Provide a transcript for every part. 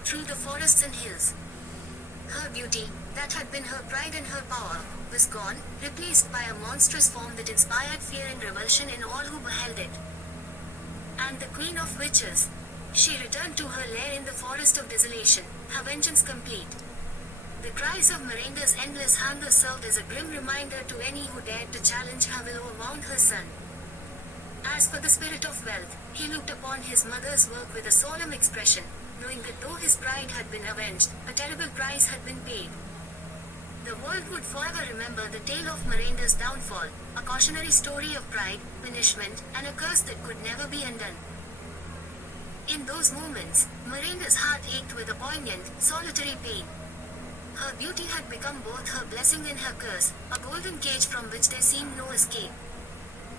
out through the forests and hills. Her beauty, that had been her pride and her power, was gone, replaced by a monstrous form that inspired fear and revulsion in all who beheld it. And the Queen of Witches. She returned to her lair in the Forest of Desolation, her vengeance complete. The cries of Miranda's endless hunger served as a grim reminder to any who dared to challenge her will or wound her son. As for the Spirit of Wealth, he looked upon his mother's work with a solemn expression, knowing that though his pride had been avenged, a terrible price had been paid. The world would forever remember the tale of Miranda's downfall, a cautionary story of pride, punishment, and a curse that could never be undone. In those moments, Miranda's heart ached with a poignant, solitary pain. Her beauty had become both her blessing and her curse, a golden cage from which there seemed no escape.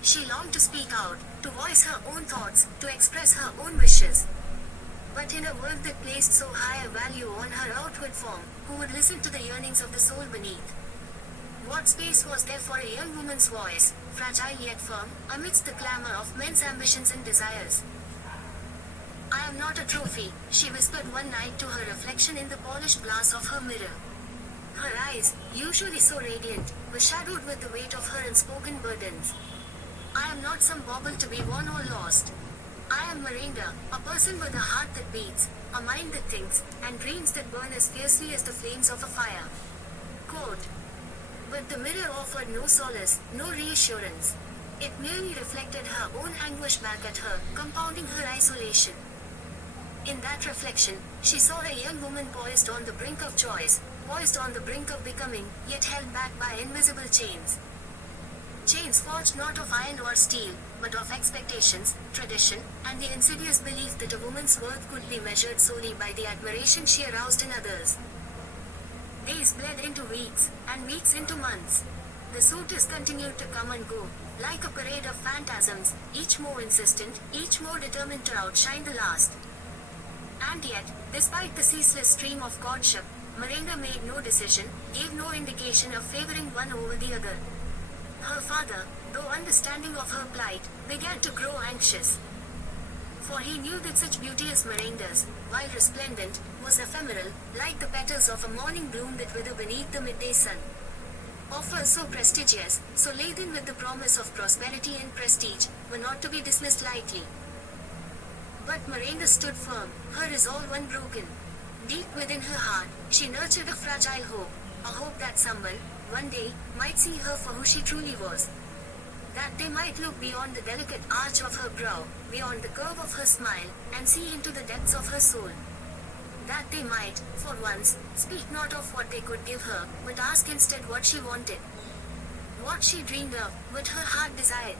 She longed to speak out, to voice her own thoughts, to express her own wishes. But in a world that placed so high a value on her outward form, who would listen to the yearnings of the soul beneath? What space was there for a young woman's voice, fragile yet firm, amidst the clamor of men's ambitions and desires? "I am not a trophy," she whispered one night to her reflection in the polished glass of her mirror. Her eyes, usually so radiant, were shadowed with the weight of her unspoken burdens. "I am not some bauble to be won or lost. I am Miranda, a person with a heart that beats, a mind that thinks, and dreams that burn as fiercely as the flames of a fire." Quote. But the mirror offered no solace, no reassurance. It merely reflected her own anguish back at her, compounding her isolation. In that reflection, she saw a young woman poised on the brink of choice, poised on the brink of becoming, yet held back by invisible chains. Chains forged not of iron or steel, but of expectations, tradition, and the insidious belief that a woman's worth could be measured solely by the admiration she aroused in others. Days bled into weeks, and weeks into months. The suitors continued to come and go, like a parade of phantasms, each more insistent, each more determined to outshine the last. And yet, despite the ceaseless stream of courtship, Miranda made no decision, gave no indication of favoring one over the other. Her father, though understanding of her plight, began to grow anxious. For he knew that such beauty as Miranda's, while resplendent, was ephemeral, like the petals of a morning bloom that wither beneath the midday sun. Offers so prestigious, so laden with the promise of prosperity and prestige, were not to be dismissed lightly. But Miranda stood firm, her resolve unbroken. Deep within her heart, she nurtured a fragile hope, a hope that someone, one day, might see her for who she truly was. That they might look beyond the delicate arch of her brow, beyond the curve of her smile, and see into the depths of her soul. That they might, for once, speak not of what they could give her, but ask instead what she wanted. What she dreamed of, what her heart desired.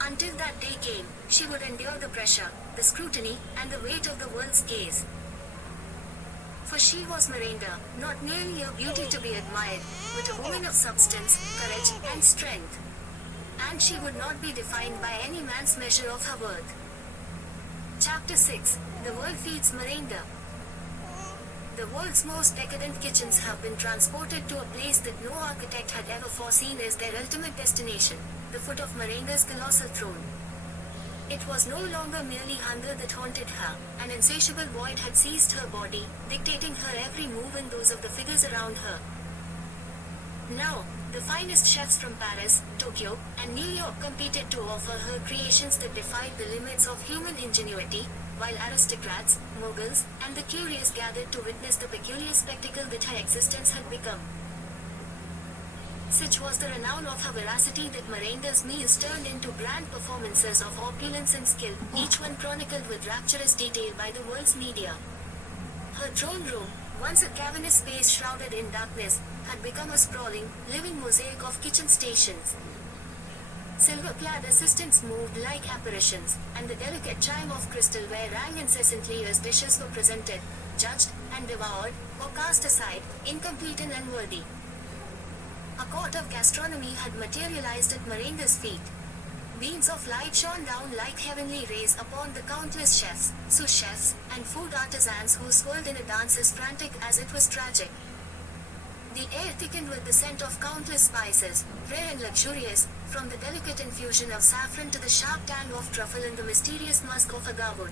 Until that day came, she would endure the pressure, the scrutiny, and the weight of the world's gaze. For she was Miranda, not merely a beauty to be admired, but a woman of substance, courage, and strength. And she would not be defined by any man's measure of her worth. Chapter 6. The World Feeds Miranda. The world's most decadent kitchens have been transported to a place that no architect had ever foreseen as their ultimate destination, the foot of Miranda's colossal throne. It was no longer merely hunger that haunted her, an insatiable void had seized her body, dictating her every move and those of the figures around her. Now, the finest chefs from Paris, Tokyo, and New York competed to offer her creations that defied the limits of human ingenuity, while aristocrats, moguls, and the curious gathered to witness the peculiar spectacle that her existence had become. Such was the renown of her veracity that Miranda's meals turned into grand performances of opulence and skill, each one chronicled with rapturous detail by the world's media. Her throne room, once a cavernous space shrouded in darkness, had become a sprawling, living mosaic of kitchen stations. Silver-clad assistants moved like apparitions, and the delicate chime of crystalware rang incessantly as dishes were presented, judged, and devoured, or cast aside, incomplete and unworthy. A court of gastronomy had materialized at Miranda's feet. Beams of light shone down like heavenly rays upon the countless chefs, sous chefs, and food artisans who swirled in a dance as frantic as it was tragic. The air thickened with the scent of countless spices, rare and luxurious, from the delicate infusion of saffron to the sharp tang of truffle and the mysterious musk of agave wood.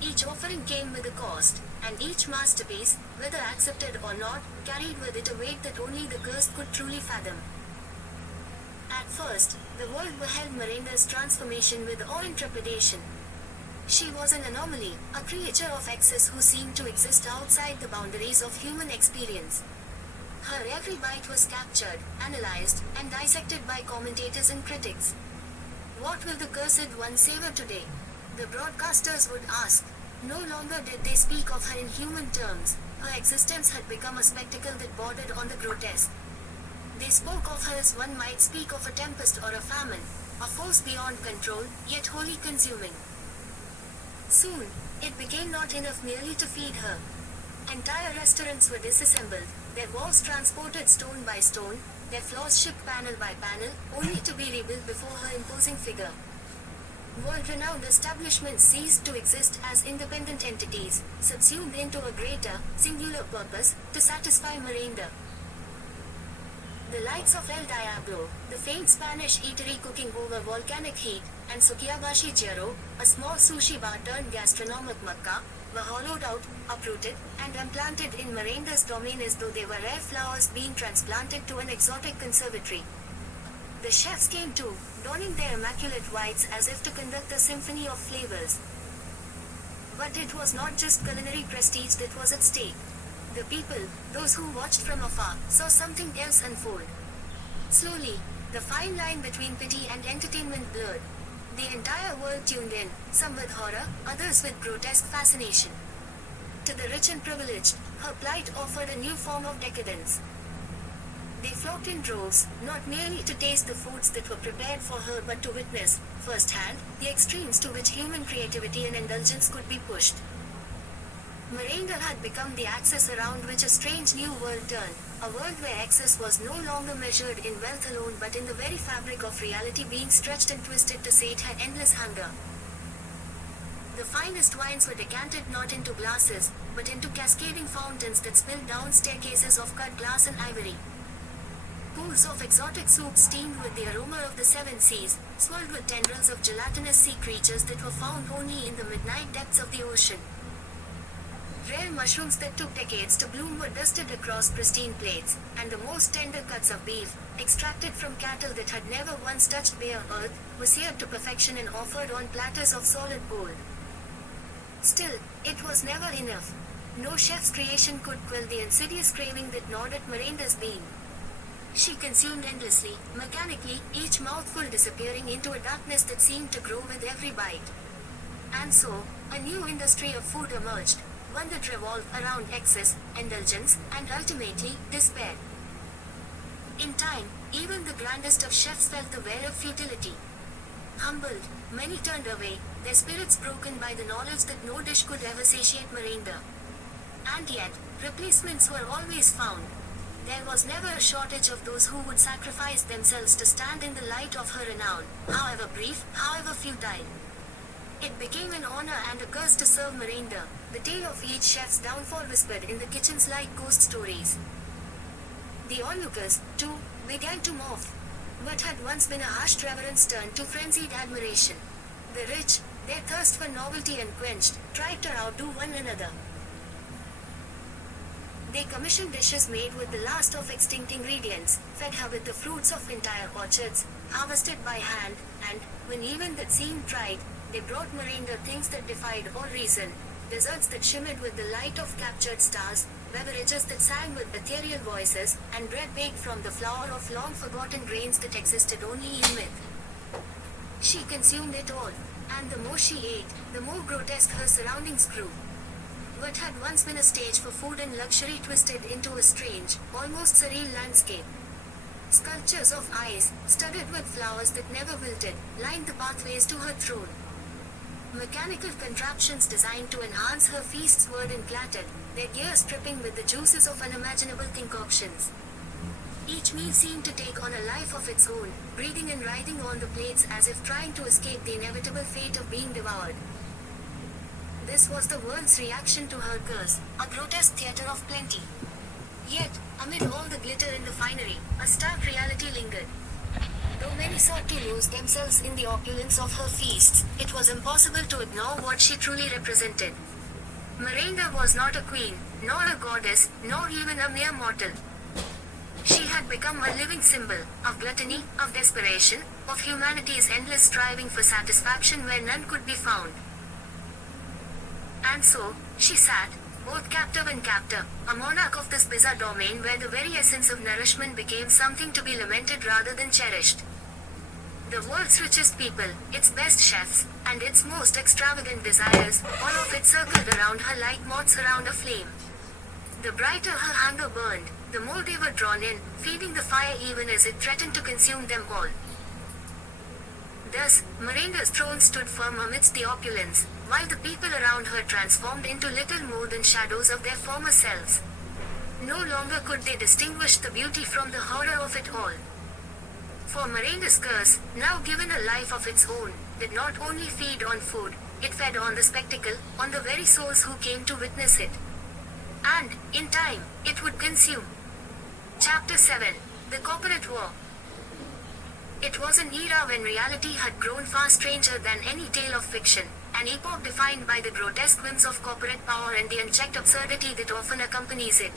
Each offering came with a cost, and each masterpiece, whether accepted or not, carried with it a weight that only the cursed could truly fathom. At first, the world beheld Miranda's transformation with awe and trepidation. She was an anomaly, a creature of excess who seemed to exist outside the boundaries of human experience. Her every bite was captured, analyzed, and dissected by commentators and critics. What will the cursed one savor today? The broadcasters would ask. No longer did they speak of her in human terms. Her existence had become a spectacle that bordered on the grotesque. They spoke of her as one might speak of a tempest or a famine, a force beyond control, yet wholly consuming. Soon, it became not enough merely to feed her. Entire restaurants were disassembled, their walls transported stone by stone, their floors shipped panel by panel, only to be rebuilt before her imposing figure. World-renowned establishments ceased to exist as independent entities, subsumed into a greater, singular purpose, to satisfy Miranda. The likes of El Diablo, the famed Spanish eatery cooking over volcanic heat, and Sukiyabashi Jiro, a small sushi bar turned gastronomic Mecca, were hollowed out, uprooted, and implanted in Miranda's domain as though they were rare flowers being transplanted to an exotic conservatory. The chefs came too, donning their immaculate whites as if to conduct a symphony of flavors. But it was not just culinary prestige that was at stake. The people, those who watched from afar, saw something else unfold. Slowly, the fine line between pity and entertainment blurred. The entire world tuned in, some with horror, others with grotesque fascination. To the rich and privileged, her plight offered a new form of decadence. They flocked in droves, not merely to taste the foods that were prepared for her but to witness, firsthand, the extremes to which human creativity and indulgence could be pushed. Miranda had become the axis around which a strange new world turned, a world where excess was no longer measured in wealth alone but in the very fabric of reality being stretched and twisted to sate her endless hunger. The finest wines were decanted not into glasses, but into cascading fountains that spilled down staircases of cut glass and ivory. Pools of exotic soups steamed with the aroma of the seven seas, swirled with tendrils of gelatinous sea creatures that were found only in the midnight depths of the ocean. Rare mushrooms that took decades to bloom were dusted across pristine plates, and the most tender cuts of beef, extracted from cattle that had never once touched bare earth, were seared to perfection and offered on platters of solid gold. Still, it was never enough. No chef's creation could quell the insidious craving that gnawed at Miranda's being. She consumed endlessly, mechanically, each mouthful disappearing into a darkness that seemed to grow with every bite. And so, a new industry of food emerged, one that revolved around excess, indulgence, and ultimately, despair. In time, even the grandest of chefs felt the wear of futility. Humbled, many turned away, their spirits broken by the knowledge that no dish could ever satiate Miranda. And yet, replacements were always found. There was never a shortage of those who would sacrifice themselves to stand in the light of her renown, however brief, however futile. It became an honor and a curse to serve Miranda, the tale of each chef's downfall whispered in the kitchens like ghost stories. The onlookers, too, began to morph. What had once been a hushed reverence turned to frenzied admiration. The rich, their thirst for novelty unquenched, tried to outdo one another. They commissioned dishes made with the last of extinct ingredients, fed her with the fruits of entire orchards, harvested by hand, and, when even that seemed tried, they brought Miranda things that defied all reason, desserts that shimmered with the light of captured stars, beverages that sang with ethereal voices, and bread baked from the flour of long-forgotten grains that existed only in myth. She consumed it all, and the more she ate, the more grotesque her surroundings grew. What had once been a stage for food and luxury twisted into a strange, almost surreal landscape. Sculptures of ice, studded with flowers that never wilted, lined the pathways to her throne. Mechanical contraptions designed to enhance her feasts whirred and clattered, their gears dripping with the juices of unimaginable concoctions. Each meal seemed to take on a life of its own, breathing and writhing on the plates as if trying to escape the inevitable fate of being devoured. This was the world's reaction to her curse, a grotesque theater of plenty. Yet, amid all the glitter and the finery, a stark reality lingered. Though many sought to lose themselves in the opulence of her feasts, it was impossible to ignore what she truly represented. Miranda was not a queen, nor a goddess, nor even a mere mortal. She had become a living symbol of gluttony, of desperation, of humanity's endless striving for satisfaction where none could be found. And so, she sat, both captive and captor, a monarch of this bizarre domain where the very essence of nourishment became something to be lamented rather than cherished. The world's richest people, its best chefs, and its most extravagant desires, all of it circled around her like moths around a flame. The brighter her hunger burned, the more they were drawn in, feeding the fire even as it threatened to consume them all. Thus, Miranda's throne stood firm amidst the opulence, while the people around her transformed into little more than shadows of their former selves. No longer could they distinguish the beauty from the horror of it all. For Miranda's curse, now given a life of its own, did not only feed on food, it fed on the spectacle, on the very souls who came to witness it. And, in time, it would consume. Chapter 7. The Corporate War. It was an era when reality had grown far stranger than any tale of fiction, an epoch defined by the grotesque whims of corporate power and the unchecked absurdity that often accompanies it.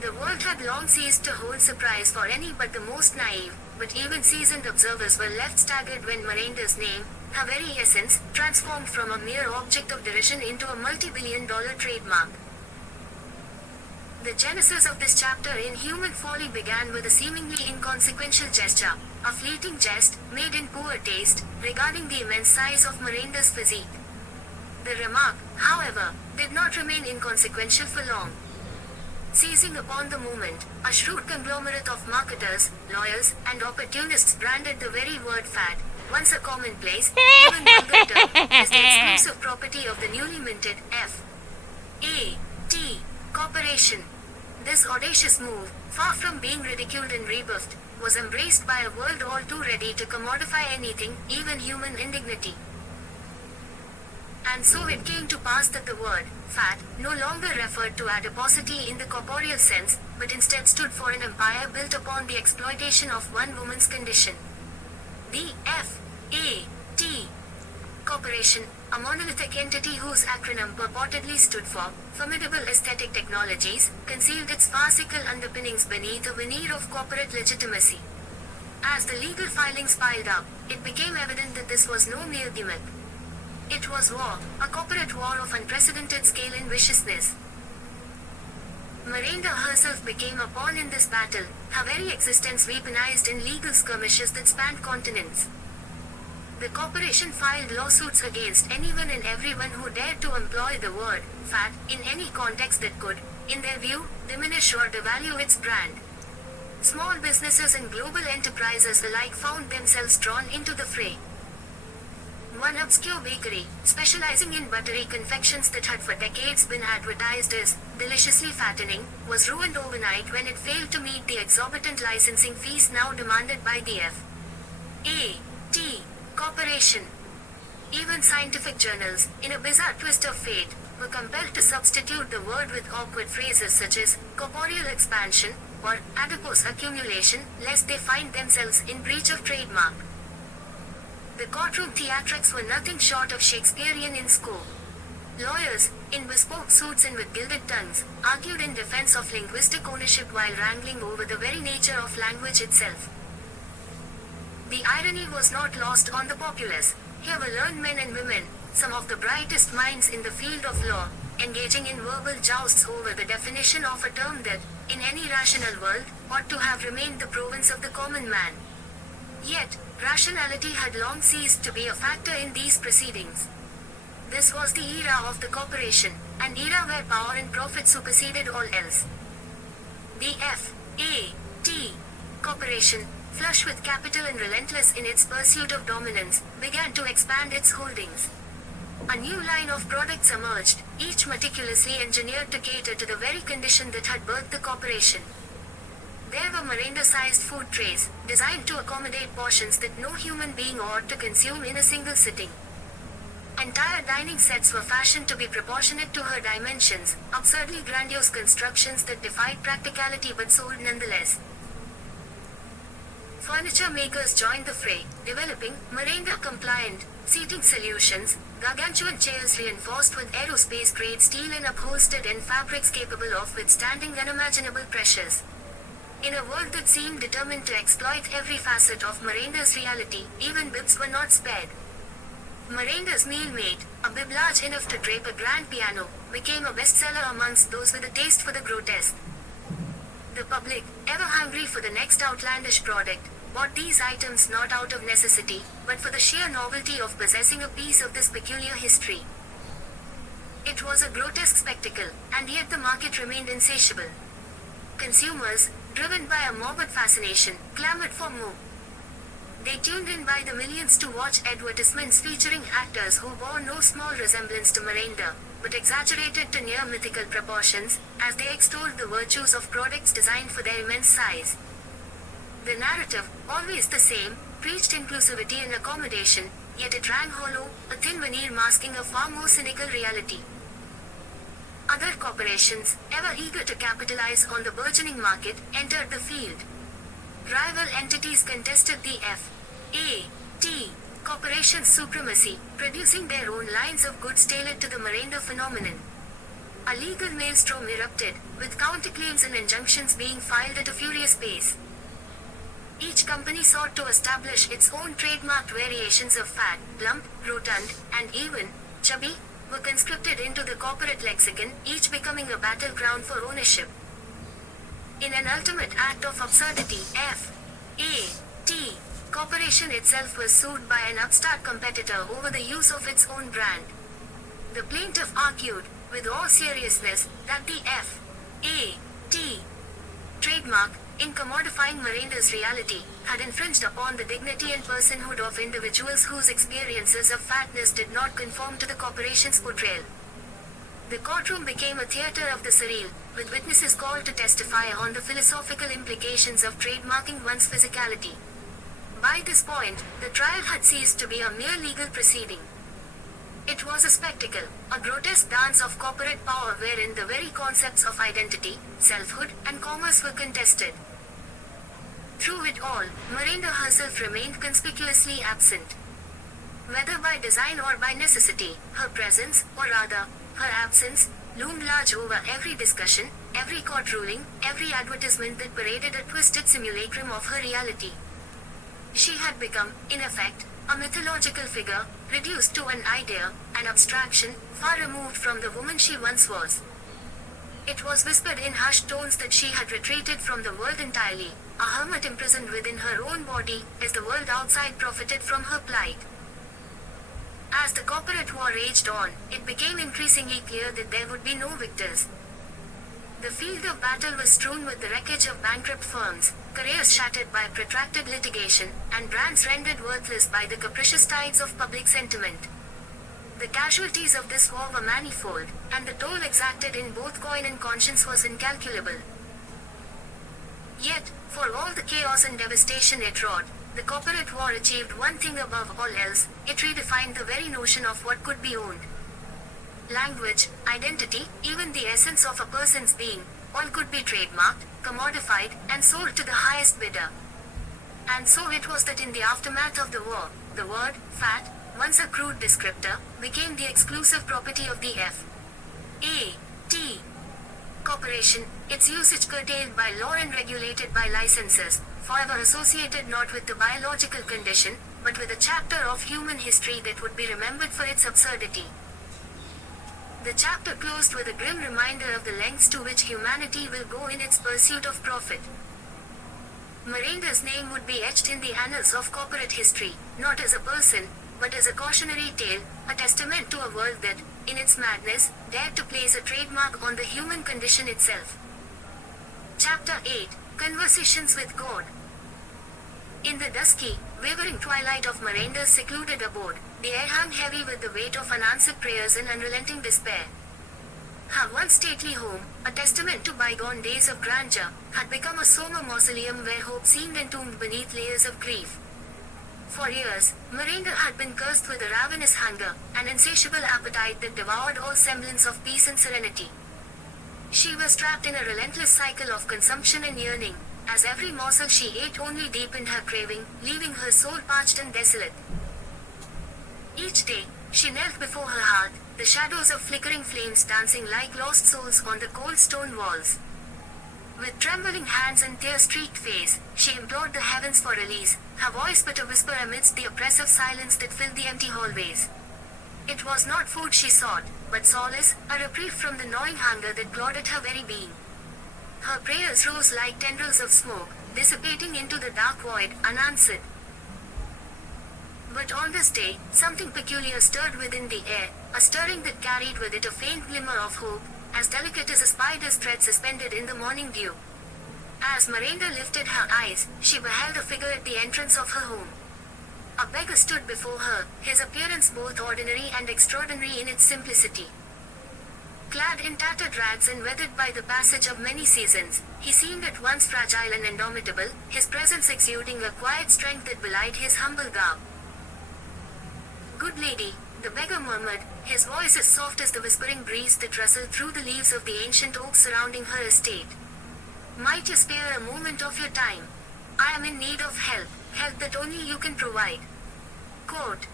The world had long ceased to hold surprise for any but the most naive, but even seasoned observers were left staggered when Miranda's name, her very essence, transformed from a mere object of derision into a multi-billion-dollar trademark. The genesis of this chapter in human folly began with a seemingly inconsequential gesture, a fleeting jest, made in poor taste, regarding the immense size of Miranda's physique. The remark, however, did not remain inconsequential for long. Seizing upon the moment, a shrewd conglomerate of marketers, lawyers, and opportunists branded the very word fad, once a commonplace, even vulgar term, as the exclusive property of the newly minted F.A.T. Corporation. This audacious move, far from being ridiculed and rebuffed, was embraced by a world all too ready to commodify anything, even human indignity. And so it came to pass that the word, fat, no longer referred to adiposity in the corporeal sense, but instead stood for an empire built upon the exploitation of one woman's condition. The F.A.T. Corporation, a monolithic entity whose acronym purportedly stood for Formidable Aesthetic Technologies, concealed its farcical underpinnings beneath a veneer of corporate legitimacy. As the legal filings piled up, it became evident that this was no mere gimmick. It was war, a corporate war of unprecedented scale and viciousness. Miranda herself became a pawn in this battle, her very existence weaponized in legal skirmishes that spanned continents. The corporation filed lawsuits against anyone and everyone who dared to employ the word fat in any context that could, in their view, diminish or devalue its brand. Small businesses and global enterprises alike found themselves drawn into the fray. One obscure bakery, specializing in buttery confections that had for decades been advertised as deliciously fattening, was ruined overnight when it failed to meet the exorbitant licensing fees now demanded by the F.A.T. Corporation. Even scientific journals, in a bizarre twist of fate, were compelled to substitute the word with awkward phrases such as corporeal expansion or adipose accumulation, lest they find themselves in breach of trademark. The courtroom theatrics were nothing short of Shakespearean in scope. Lawyers, in bespoke suits and with gilded tongues, argued in defense of linguistic ownership while wrangling over the very nature of language itself. The irony was not lost on the populace. Here were learned men and women, some of the brightest minds in the field of law, engaging in verbal jousts over the definition of a term that, in any rational world, ought to have remained the province of the common man. Yet, rationality had long ceased to be a factor in these proceedings. This was the era of the corporation, an era where power and profit superseded all else. The F.A.T. Corporation, flush with capital and relentless in its pursuit of dominance, began to expand its holdings. A new line of products emerged, each meticulously engineered to cater to the very condition that had birthed the corporation. There were Miranda-sized food trays, designed to accommodate portions that no human being ought to consume in a single sitting. Entire dining sets were fashioned to be proportionate to her dimensions, absurdly grandiose constructions that defied practicality but sold nonetheless. Furniture makers joined the fray, developing Miranda-compliant seating solutions, gargantuan chairs reinforced with aerospace-grade steel and upholstered in fabrics capable of withstanding unimaginable pressures. In a world that seemed determined to exploit every facet of Miranda's reality, even bibs were not spared. Miranda's meal mate, a bib large enough to drape a grand piano, became a bestseller amongst those with a taste for the grotesque. The public, ever hungry for the next outlandish product, bought these items not out of necessity, but for the sheer novelty of possessing a piece of this peculiar history. It was a grotesque spectacle, and yet the market remained insatiable. Consumers, driven by a morbid fascination, clamored for more. They tuned in by the millions to watch advertisements featuring actors who bore no small resemblance to Miranda, but exaggerated to near mythical proportions, as they extolled the virtues of products designed for their immense size. The narrative, always the same, preached inclusivity and accommodation, yet it rang hollow, a thin veneer masking a far more cynical reality. Other corporations, ever eager to capitalize on the burgeoning market, entered the field. Rival entities contested the F.A.T. Corporation's supremacy, producing their own lines of goods tailored to the Miranda phenomenon. A legal maelstrom erupted, with counterclaims and injunctions being filed at a furious pace. Each company sought to establish its own trademarked variations of fat, plump, rotund, and even chubby, were conscripted into the corporate lexicon, each becoming a battleground for ownership. In an ultimate act of absurdity, F.A.T. Corporation itself was sued by an upstart competitor over the use of its own brand. The plaintiff argued, with all seriousness, that the F.A.T. trademark, in commodifying Miranda's reality, had infringed upon the dignity and personhood of individuals whose experiences of fatness did not conform to the corporation's portrayal. The courtroom became a theater of the surreal, with witnesses called to testify on the philosophical implications of trademarking one's physicality. By this point, the trial had ceased to be a mere legal proceeding. It was a spectacle, a grotesque dance of corporate power wherein the very concepts of identity, selfhood, and commerce were contested. Through it all, Miranda herself remained conspicuously absent. Whether by design or by necessity, her presence, or rather, her absence, loomed large over every discussion, every court ruling, every advertisement that paraded a twisted simulacrum of her reality. She had become, in effect, a mythological figure, reduced to an idea, an abstraction, far removed from the woman she once was. It was whispered in hushed tones that she had retreated from the world entirely, a hermit imprisoned within her own body, as the world outside profited from her plight. As the corporate war raged on, it became increasingly clear that there would be no victors. The field of battle was strewn with the wreckage of bankrupt firms, careers shattered by protracted litigation, and brands rendered worthless by the capricious tides of public sentiment. The casualties of this war were manifold, and the toll exacted in both coin and conscience was incalculable. Yet, for all the chaos and devastation it wrought, the corporate war achieved one thing above all else: it redefined the very notion of what could be owned. Language, identity, even the essence of a person's being, all could be trademarked, commodified, and sold to the highest bidder. And so it was that in the aftermath of the war, the word, fat, once a crude descriptor, became the exclusive property of the F.A.T. Corporation, its usage curtailed by law and regulated by licenses, forever associated not with the biological condition, but with a chapter of human history that would be remembered for its absurdity. The chapter closed with a grim reminder of the lengths to which humanity will go in its pursuit of profit. Miranda's name would be etched in the annals of corporate history, not as a person, but as a cautionary tale, a testament to a world that, in its madness, dared to place a trademark on the human condition itself. Chapter 8: Conversations with God. In the dusky, wavering twilight of Miranda's secluded abode, the air hung heavy with the weight of unanswered prayers and unrelenting despair. Her once stately home, a testament to bygone days of grandeur, had become a somber mausoleum where hope seemed entombed beneath layers of grief. For years, Miranda had been cursed with a ravenous hunger, an insatiable appetite that devoured all semblance of peace and serenity. She was trapped in a relentless cycle of consumption and yearning, as every morsel she ate only deepened her craving, leaving her soul parched and desolate. Each day, she knelt before her hearth, the shadows of flickering flames dancing like lost souls on the cold stone walls. With trembling hands and tear-streaked face, she implored the heavens for release, her voice but a whisper amidst the oppressive silence that filled the empty hallways. It was not food she sought, but solace, a reprieve from the gnawing hunger that clawed at her very being. Her prayers rose like tendrils of smoke, dissipating into the dark void, unanswered. But on this day, something peculiar stirred within the air, a stirring that carried with it a faint glimmer of hope, as delicate as a spider's thread suspended in the morning dew. As Miranda lifted her eyes, she beheld a figure at the entrance of her home. A beggar stood before her, his appearance both ordinary and extraordinary in its simplicity. Clad in tattered rags and weathered by the passage of many seasons, he seemed at once fragile and indomitable, his presence exuding a quiet strength that belied his humble garb. "Good lady," the beggar murmured, his voice as soft as the whispering breeze that rustled through the leaves of the ancient oak surrounding her estate. "Might you spare a moment of your time? I am in need of help that only you can provide." Quote.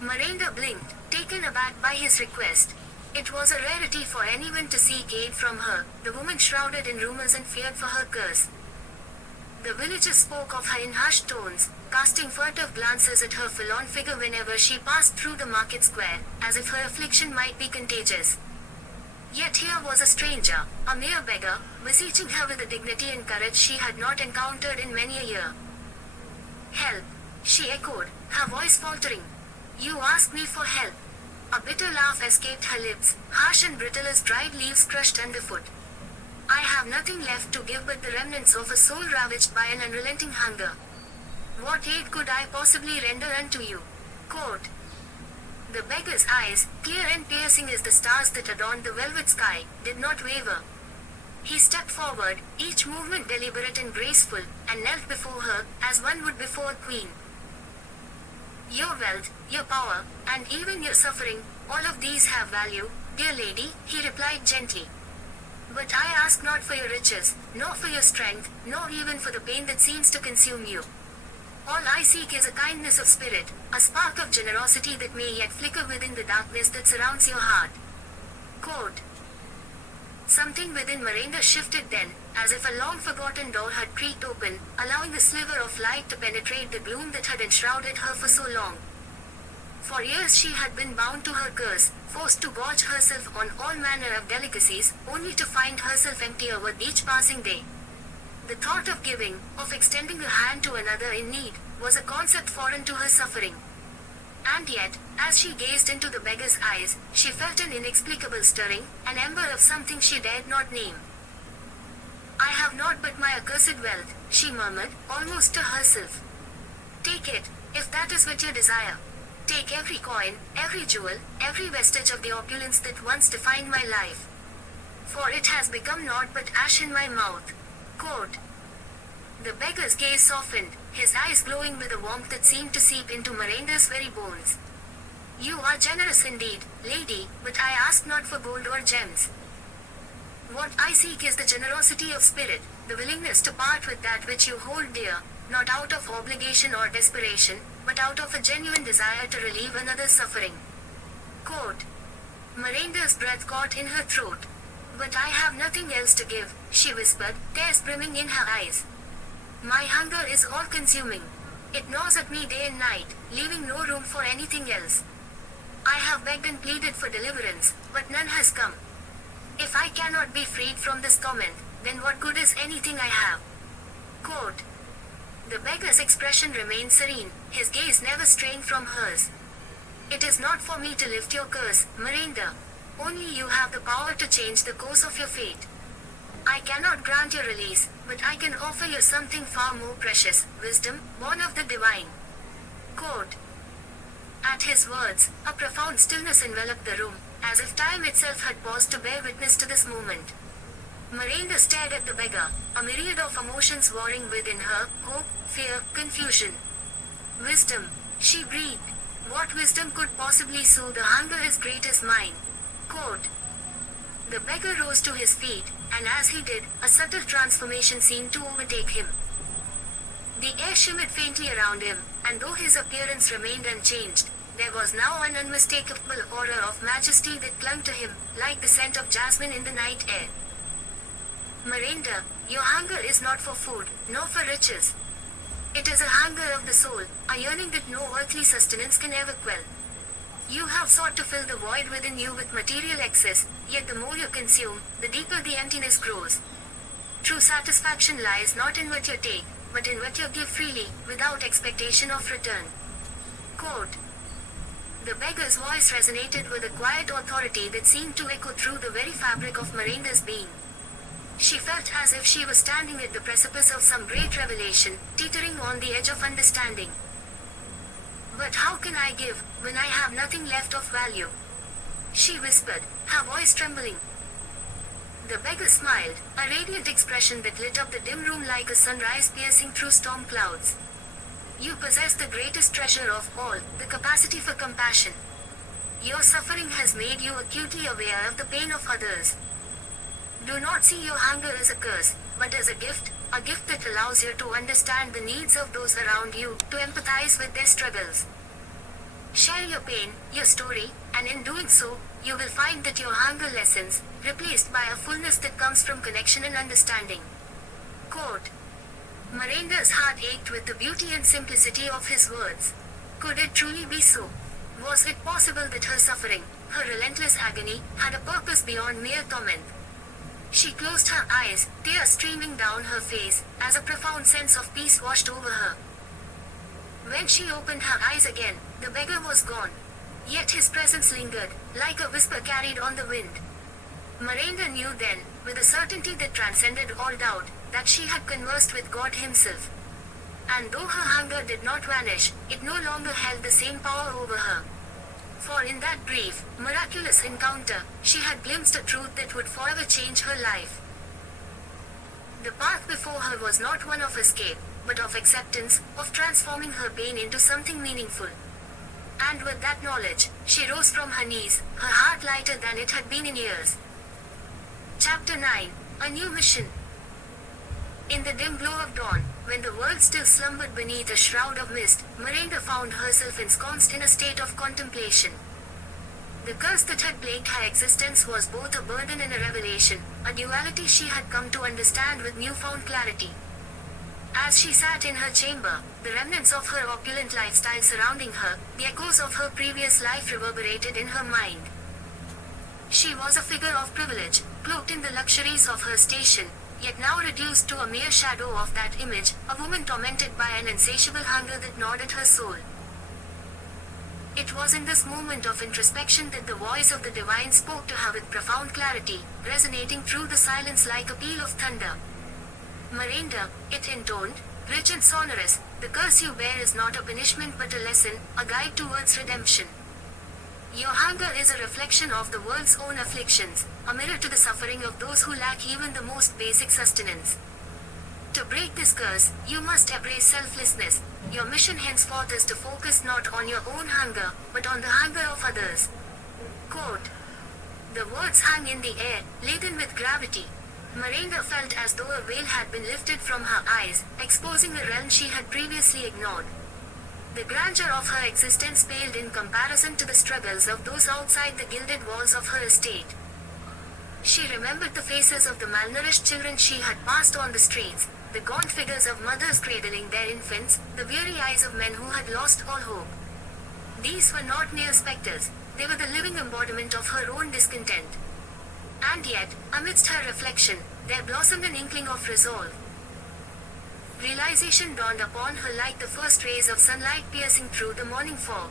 Miranda blinked, taken aback by his request. It was a rarity for anyone to seek aid from her, the woman shrouded in rumors and feared for her curse. The villagers spoke of her in hushed tones, casting furtive glances at her forlorn figure whenever she passed through the market square, as if her affliction might be contagious. Yet here was a stranger, a mere beggar, beseeching her with a dignity and courage she had not encountered in many a year. "Help," she echoed, her voice faltering. "You ask me for help." A bitter laugh escaped her lips, harsh and brittle as dried leaves crushed underfoot. "I have nothing left to give but the remnants of a soul ravaged by an unrelenting hunger. What aid could I possibly render unto you?" Quote. The beggar's eyes, clear and piercing as the stars that adorned the velvet sky, did not waver. He stepped forward, each movement deliberate and graceful, and knelt before her, as one would before a queen. "Your wealth, your power, and even your suffering, all of these have value, dear lady," he replied gently. "But I ask not for your riches, nor for your strength, nor even for the pain that seems to consume you. All I seek is a kindness of spirit, a spark of generosity that may yet flicker within the darkness that surrounds your heart." Quote. Something within Miranda shifted then, as if a long-forgotten door had creaked open, allowing a sliver of light to penetrate the gloom that had enshrouded her for so long. For years she had been bound to her curse, forced to gorge herself on all manner of delicacies, only to find herself emptier with each passing day. The thought of giving, of extending a hand to another in need, was a concept foreign to her suffering. And yet, as she gazed into the beggar's eyes, she felt an inexplicable stirring, an ember of something she dared not name. "I have naught but my accursed wealth," she murmured, almost to herself. "Take it, if that is what you desire. Take every coin, every jewel, every vestige of the opulence that once defined my life. For it has become naught but ash in my mouth." Quote. The beggar's gaze softened, his eyes glowing with a warmth that seemed to seep into Miranda's very bones. "You are generous indeed, lady, but I ask not for gold or gems. What I seek is the generosity of spirit, the willingness to part with that which you hold dear, not out of obligation or desperation, but out of a genuine desire to relieve another's suffering." Quote. Miranda's breath caught in her throat. "But I have nothing else to give," she whispered, tears brimming in her eyes. "My hunger is all-consuming. It gnaws at me day and night, leaving no room for anything else. I have begged and pleaded for deliverance, but none has come. If I cannot be freed from this torment, then what good is anything I have?" Quote. The beggar's expression remained serene, his gaze never straying from hers. "It is not for me to lift your curse, Miranda. Only you have the power to change the course of your fate. I cannot grant you release, but I can offer you something far more precious, wisdom, born of the divine." Quote. At his words, a profound stillness enveloped the room, as if time itself had paused to bear witness to this moment. Miranda stared at the beggar, a myriad of emotions warring within her, hope, fear, confusion. "Wisdom," she breathed. "What wisdom could possibly soothe a hunger as great as mine?" Quote. The beggar rose to his feet, and as he did, a subtle transformation seemed to overtake him. The air shimmered faintly around him, and though his appearance remained unchanged, there was now an unmistakable aura of majesty that clung to him, like the scent of jasmine in the night air. Miranda, your hunger is not for food, nor for riches. It is a hunger of the soul, a yearning that no earthly sustenance can ever quell. You have sought to fill the void within you with material excess, yet the more you consume, the deeper the emptiness grows. True satisfaction lies not in what you take, but in what you give freely, without expectation of return. Quote. The beggar's voice resonated with a quiet authority that seemed to echo through the very fabric of Miranda's being. She felt as if she was standing at the precipice of some great revelation, teetering on the edge of understanding. But how can I give, when I have nothing left of value? She whispered, her voice trembling. The beggar smiled, a radiant expression that lit up the dim room like a sunrise piercing through storm clouds. You possess the greatest treasure of all, the capacity for compassion. Your suffering has made you acutely aware of the pain of others. Do not see your hunger as a curse, but as a gift that allows you to understand the needs of those around you, to empathize with their struggles. Share your pain, your story, and in doing so, you will find that your hunger lessens, replaced by a fullness that comes from connection and understanding. Quote. Miranda's heart ached with the beauty and simplicity of his words. Could it truly be so? Was it possible that her suffering, her relentless agony, had a purpose beyond mere torment? She closed her eyes, tears streaming down her face, as a profound sense of peace washed over her. When she opened her eyes again, the beggar was gone. Yet his presence lingered, like a whisper carried on the wind. Miranda knew then, with a certainty that transcended all doubt, that she had conversed with God himself. And though her hunger did not vanish, it no longer held the same power over her. For in that brief, miraculous encounter, she had glimpsed a truth that would forever change her life. The path before her was not one of escape, but of acceptance, of transforming her pain into something meaningful. And with that knowledge, she rose from her knees, her heart lighter than it had been in years. Chapter 9, A New Mission. In the dim glow of dawn, when the world still slumbered beneath a shroud of mist, Miranda found herself ensconced in a state of contemplation. The curse that had plagued her existence was both a burden and a revelation, a duality she had come to understand with newfound clarity. As she sat in her chamber, the remnants of her opulent lifestyle surrounding her, the echoes of her previous life reverberated in her mind. She was a figure of privilege, cloaked in the luxuries of her station, yet now reduced to a mere shadow of that image, a woman tormented by an insatiable hunger that gnawed at her soul. It was in this moment of introspection that the voice of the divine spoke to her with profound clarity, resonating through the silence like a peal of thunder. Miranda, it intoned, rich and sonorous, the curse you bear is not a punishment but a lesson, a guide towards redemption. Your hunger is a reflection of the world's own afflictions, a mirror to the suffering of those who lack even the most basic sustenance. To break this curse, you must embrace selflessness. Your mission henceforth is to focus not on your own hunger, but on the hunger of others. Quote. The words hung in the air, laden with gravity. Miranda felt as though a veil had been lifted from her eyes, exposing a realm she had previously ignored. The grandeur of her existence paled in comparison to the struggles of those outside the gilded walls of her estate. She remembered the faces of the malnourished children she had passed on the streets, the gaunt figures of mothers cradling their infants, the weary eyes of men who had lost all hope. These were not mere specters, they were the living embodiment of her own discontent. And yet, amidst her reflection, there blossomed an inkling of resolve. Realization dawned upon her like the first rays of sunlight piercing through the morning fog.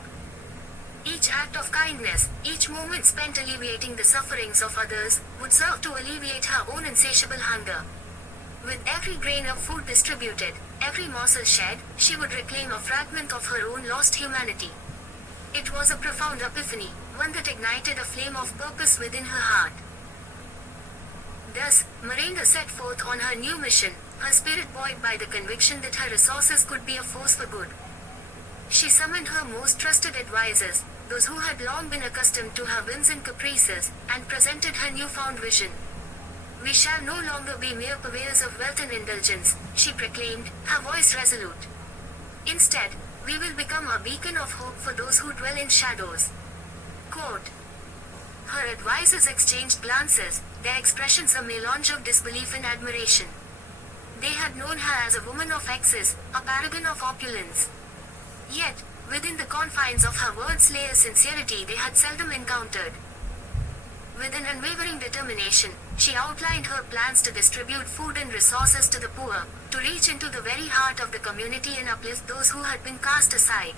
Each act of kindness, each moment spent alleviating the sufferings of others, would serve to alleviate her own insatiable hunger. With every grain of food distributed, every morsel shared, she would reclaim a fragment of her own lost humanity. It was a profound epiphany, one that ignited a flame of purpose within her heart. Thus, Miranda set forth on her new mission, her spirit buoyed by the conviction that her resources could be a force for good. She summoned her most trusted advisors, those who had long been accustomed to her whims and caprices, and presented her newfound vision. "We shall no longer be mere purveyors of wealth and indulgence," she proclaimed, her voice resolute. "Instead, we will become a beacon of hope for those who dwell in shadows." Quote. Her advisors exchanged glances, their expressions a melange of disbelief and admiration. They had known her as a woman of excess, a paragon of opulence. Yet, within the confines of her words lay a sincerity they had seldom encountered. With an unwavering determination, she outlined her plans to distribute food and resources to the poor, to reach into the very heart of the community and uplift those who had been cast aside.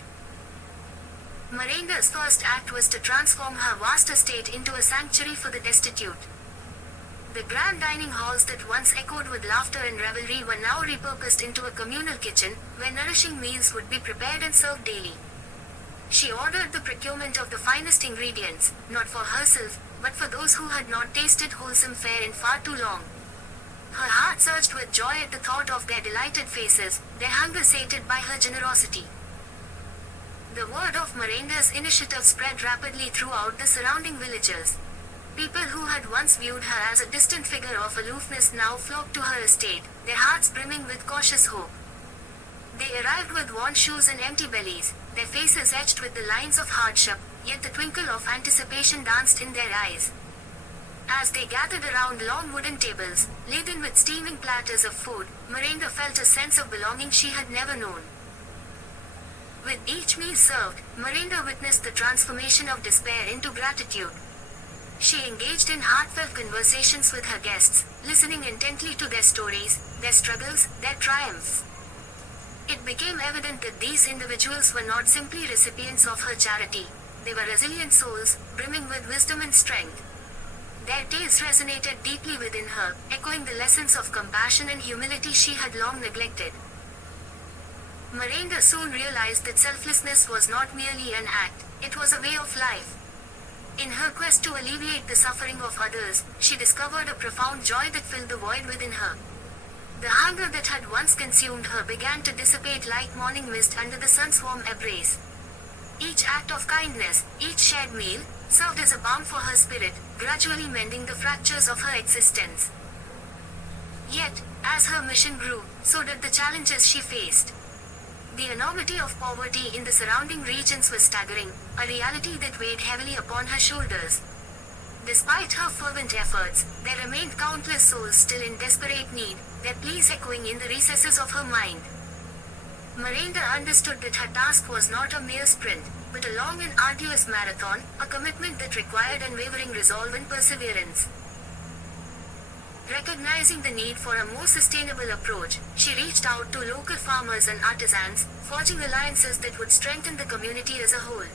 Miranda's first act was to transform her vast estate into a sanctuary for the destitute. The grand dining halls that once echoed with laughter and revelry were now repurposed into a communal kitchen, where nourishing meals would be prepared and served daily. She ordered the procurement of the finest ingredients, not for herself, but for those who had not tasted wholesome fare in far too long. Her heart surged with joy at the thought of their delighted faces, their hunger sated by her generosity. The word of Miranda's initiative spread rapidly throughout the surrounding villages. People who had once viewed her as a distant figure of aloofness now flocked to her estate, their hearts brimming with cautious hope. They arrived with worn shoes and empty bellies, their faces etched with the lines of hardship, yet the twinkle of anticipation danced in their eyes. As they gathered around long wooden tables, laden with steaming platters of food, Miranda felt a sense of belonging she had never known. With each meal served, Miranda witnessed the transformation of despair into gratitude. She engaged in heartfelt conversations with her guests, listening intently to their stories, their struggles, their triumphs. It became evident that these individuals were not simply recipients of her charity. They were resilient souls, brimming with wisdom and strength. Their tales resonated deeply within her, echoing the lessons of compassion and humility she had long neglected. Miranda soon realized that selflessness was not merely an act, it was a way of life. In her quest to alleviate the suffering of others, she discovered a profound joy that filled the void within her. The hunger that had once consumed her began to dissipate like morning mist under the sun's warm embrace. Each act of kindness, each shared meal, served as a balm for her spirit, gradually mending the fractures of her existence. Yet, as her mission grew, so did the challenges she faced. The enormity of poverty in the surrounding regions was staggering, a reality that weighed heavily upon her shoulders. Despite her fervent efforts, there remained countless souls still in desperate need, their pleas echoing in the recesses of her mind. Miranda understood that her task was not a mere sprint, but a long and arduous marathon, a commitment that required unwavering resolve and perseverance. Recognizing the need for a more sustainable approach, she reached out to local farmers and artisans, forging alliances that would strengthen the community as a whole.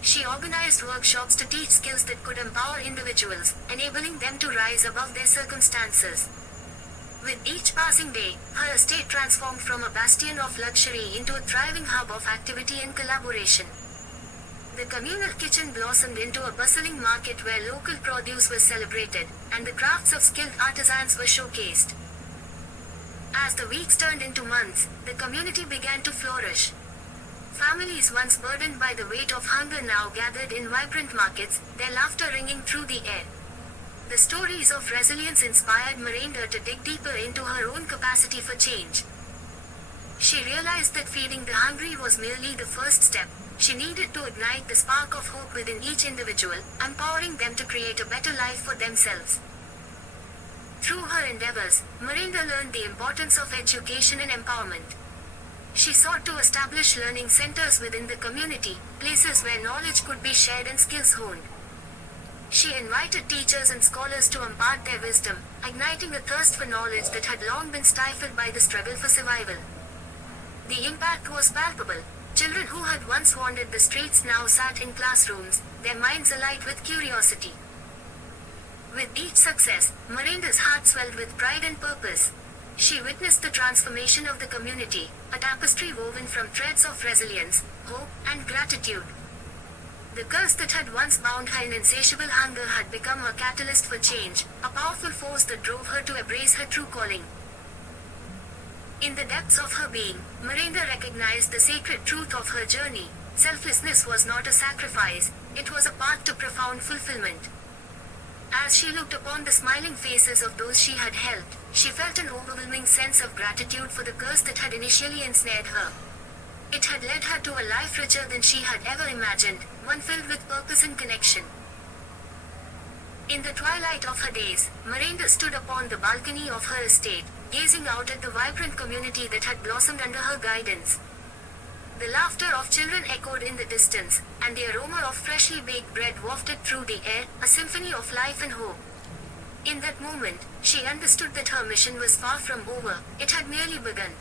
She organized workshops to teach skills that could empower individuals, enabling them to rise above their circumstances. With each passing day, her estate transformed from a bastion of luxury into a thriving hub of activity and collaboration. The communal kitchen blossomed into a bustling market where local produce was celebrated, and the crafts of skilled artisans were showcased. As the weeks turned into months, the community began to flourish. Families once burdened by the weight of hunger now gathered in vibrant markets, their laughter ringing through the air. The stories of resilience inspired Miranda to dig deeper into her own capacity for change. She realized that feeding the hungry was merely the first step. She needed to ignite the spark of hope within each individual, empowering them to create a better life for themselves. Through her endeavors, Miranda learned the importance of education and empowerment. She sought to establish learning centers within the community, places where knowledge could be shared and skills honed. She invited teachers and scholars to impart their wisdom, igniting a thirst for knowledge that had long been stifled by the struggle for survival. The impact was palpable. Children who had once wandered the streets now sat in classrooms, their minds alight with curiosity. With each success, Miranda's heart swelled with pride and purpose. She witnessed the transformation of the community, a tapestry woven from threads of resilience, hope, and gratitude. The curse that had once bound her in insatiable hunger had become a catalyst for change, a powerful force that drove her to embrace her true calling. In the depths of her being, Miranda recognized the sacred truth of her journey. Selflessness was not a sacrifice, it was a path to profound fulfillment. As she looked upon the smiling faces of those she had helped, she felt an overwhelming sense of gratitude for the curse that had initially ensnared her. It had led her to a life richer than she had ever imagined, one filled with purpose and connection. In the twilight of her days, Miranda stood upon the balcony of her estate, gazing out at the vibrant community that had blossomed under her guidance. The laughter of children echoed in the distance, and the aroma of freshly baked bread wafted through the air, a symphony of life and hope. In that moment, she understood that her mission was far from over, it had merely begun.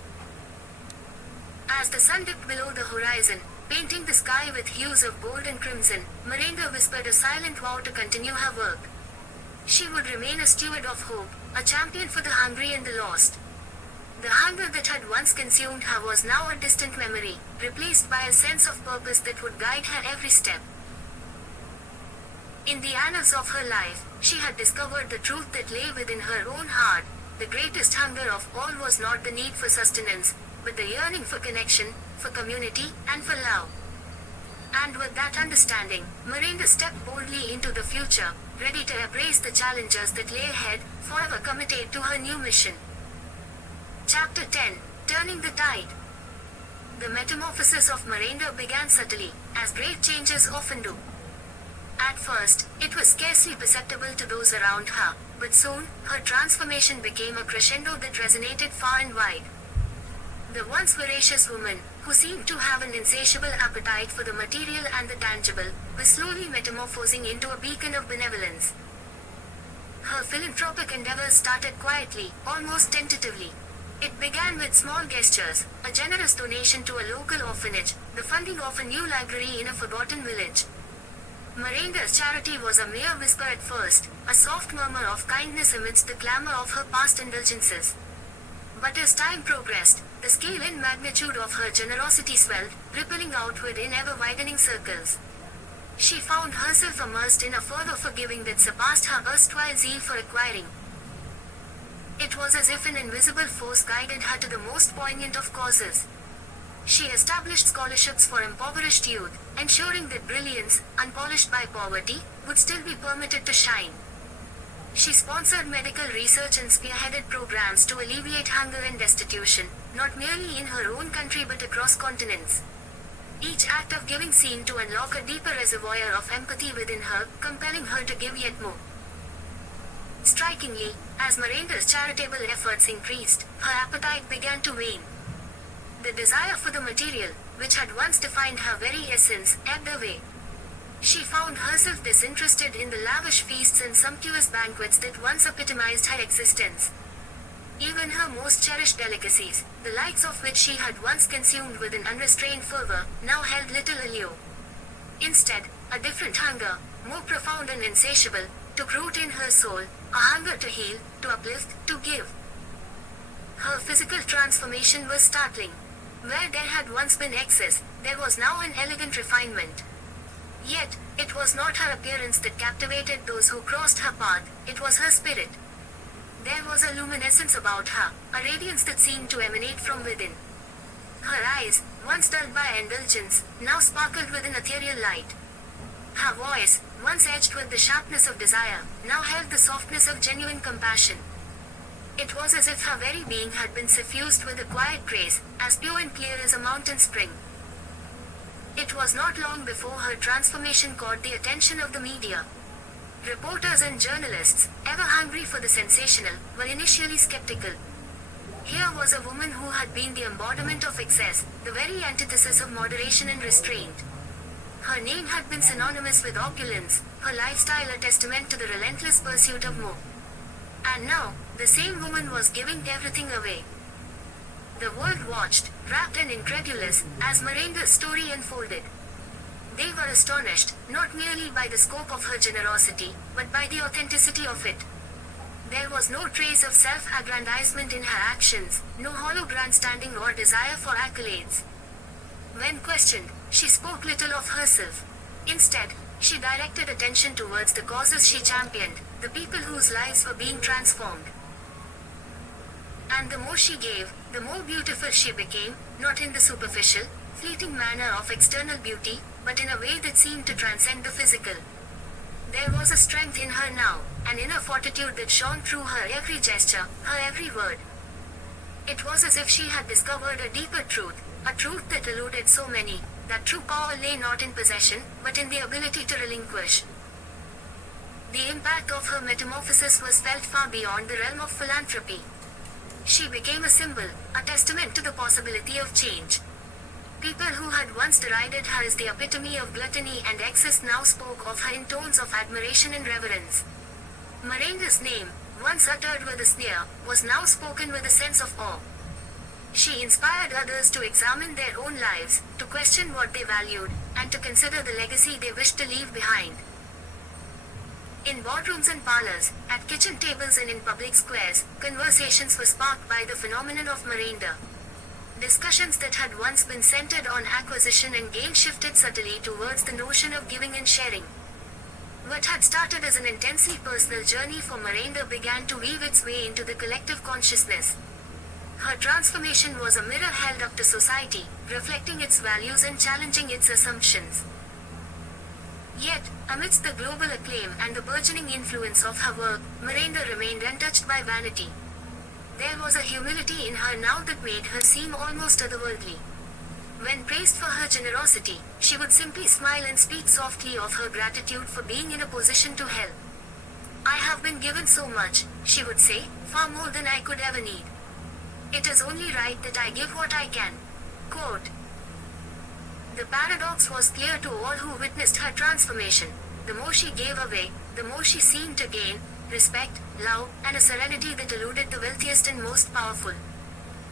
As the sun dipped below the horizon, painting the sky with hues of gold and crimson, Miranda whispered a silent vow to continue her work. She would remain a steward of hope, a champion for the hungry and the lost. The hunger that had once consumed her was now a distant memory, replaced by a sense of purpose that would guide her every step. In the annals of her life, she had discovered the truth that lay within her own heart. The greatest hunger of all was not the need for sustenance, but the yearning for connection, for community, and for love. And with that understanding, Miranda stepped boldly into the future, ready to embrace the challenges that lay ahead, forever committed to her new mission. Chapter 10: Turning the Tide. The metamorphosis of Miranda began subtly, as great changes often do. At first, it was scarcely perceptible to those around her, but soon, her transformation became a crescendo that resonated far and wide. The once voracious woman, who seemed to have an insatiable appetite for the material and the tangible, was slowly metamorphosing into a beacon of benevolence. Her philanthropic endeavors started quietly, almost tentatively. It began with small gestures, a generous donation to a local orphanage, the funding of a new library in a forgotten village. Miranda's charity was a mere whisper at first, a soft murmur of kindness amidst the clamor of her past indulgences. But as time progressed, the scale and magnitude of her generosity swelled, rippling outward in ever-widening circles. She found herself immersed in a fervor for giving that surpassed her erstwhile zeal for acquiring. It was as if an invisible force guided her to the most poignant of causes. She established scholarships for impoverished youth, ensuring that brilliance, unpolished by poverty, would still be permitted to shine. She sponsored medical research and spearheaded programs to alleviate hunger and destitution, not merely in her own country but across continents. Each act of giving seemed to unlock a deeper reservoir of empathy within her, compelling her to give yet more. Strikingly, as Miranda's charitable efforts increased, her appetite began to wane. The desire for the material, which had once defined her very essence, ebbed away. She found herself disinterested in the lavish feasts and sumptuous banquets that once epitomized her existence. Even her most cherished delicacies, the likes of which she had once consumed with an unrestrained fervor, now held little allure. Instead, a different hunger, more profound and insatiable, took root in her soul, a hunger to heal, to uplift, to give. Her physical transformation was startling. Where there had once been excess, there was now an elegant refinement. Yet, it was not her appearance that captivated those who crossed her path, it was her spirit. There was a luminescence about her, a radiance that seemed to emanate from within. Her eyes, once dulled by indulgence, now sparkled with an ethereal light. Her voice, once edged with the sharpness of desire, now held the softness of genuine compassion. It was as if her very being had been suffused with a quiet grace, as pure and clear as a mountain spring. It was not long before her transformation caught the attention of the media. Reporters and journalists, ever hungry for the sensational, were initially skeptical. Here was a woman who had been the embodiment of excess, the very antithesis of moderation and restraint. Her name had been synonymous with opulence, her lifestyle a testament to the relentless pursuit of more. And now, the same woman was giving everything away. The world watched, rapt and incredulous, as Miranda's story unfolded. They were astonished, not merely by the scope of her generosity, but by the authenticity of it. There was no trace of self-aggrandizement in her actions, no hollow grandstanding or desire for accolades. When questioned, she spoke little of herself. Instead, she directed attention towards the causes she championed, the people whose lives were being transformed. And the more she gave, the more beautiful she became, not in the superficial, fleeting manner of external beauty, but in a way that seemed to transcend the physical. There was a strength in her now, an inner fortitude that shone through her every gesture, her every word. It was as if she had discovered a deeper truth, a truth that eluded so many, that true power lay not in possession, but in the ability to relinquish. The impact of her metamorphosis was felt far beyond the realm of philanthropy. She became a symbol, a testament to the possibility of change. People who had once derided her as the epitome of gluttony and excess now spoke of her in tones of admiration and reverence. Miranda's name, once uttered with a sneer, was now spoken with a sense of awe. She inspired others to examine their own lives, to question what they valued, and to consider the legacy they wished to leave behind. In boardrooms and parlors, at kitchen tables and in public squares, conversations were sparked by the phenomenon of Miranda. Discussions that had once been centered on acquisition and gain shifted subtly towards the notion of giving and sharing. What had started as an intensely personal journey for Miranda began to weave its way into the collective consciousness. Her transformation was a mirror held up to society, reflecting its values and challenging its assumptions. Yet, amidst the global acclaim and the burgeoning influence of her work, Miranda remained untouched by vanity. There was a humility in her now that made her seem almost otherworldly. When praised for her generosity, she would simply smile and speak softly of her gratitude for being in a position to help. "I have been given so much," she would say, "far more than I could ever need. It is only right that I give what I can." Quote. The paradox was clear to all who witnessed her transformation. The more she gave away, the more she seemed to gain respect, love, and a serenity that eluded the wealthiest and most powerful.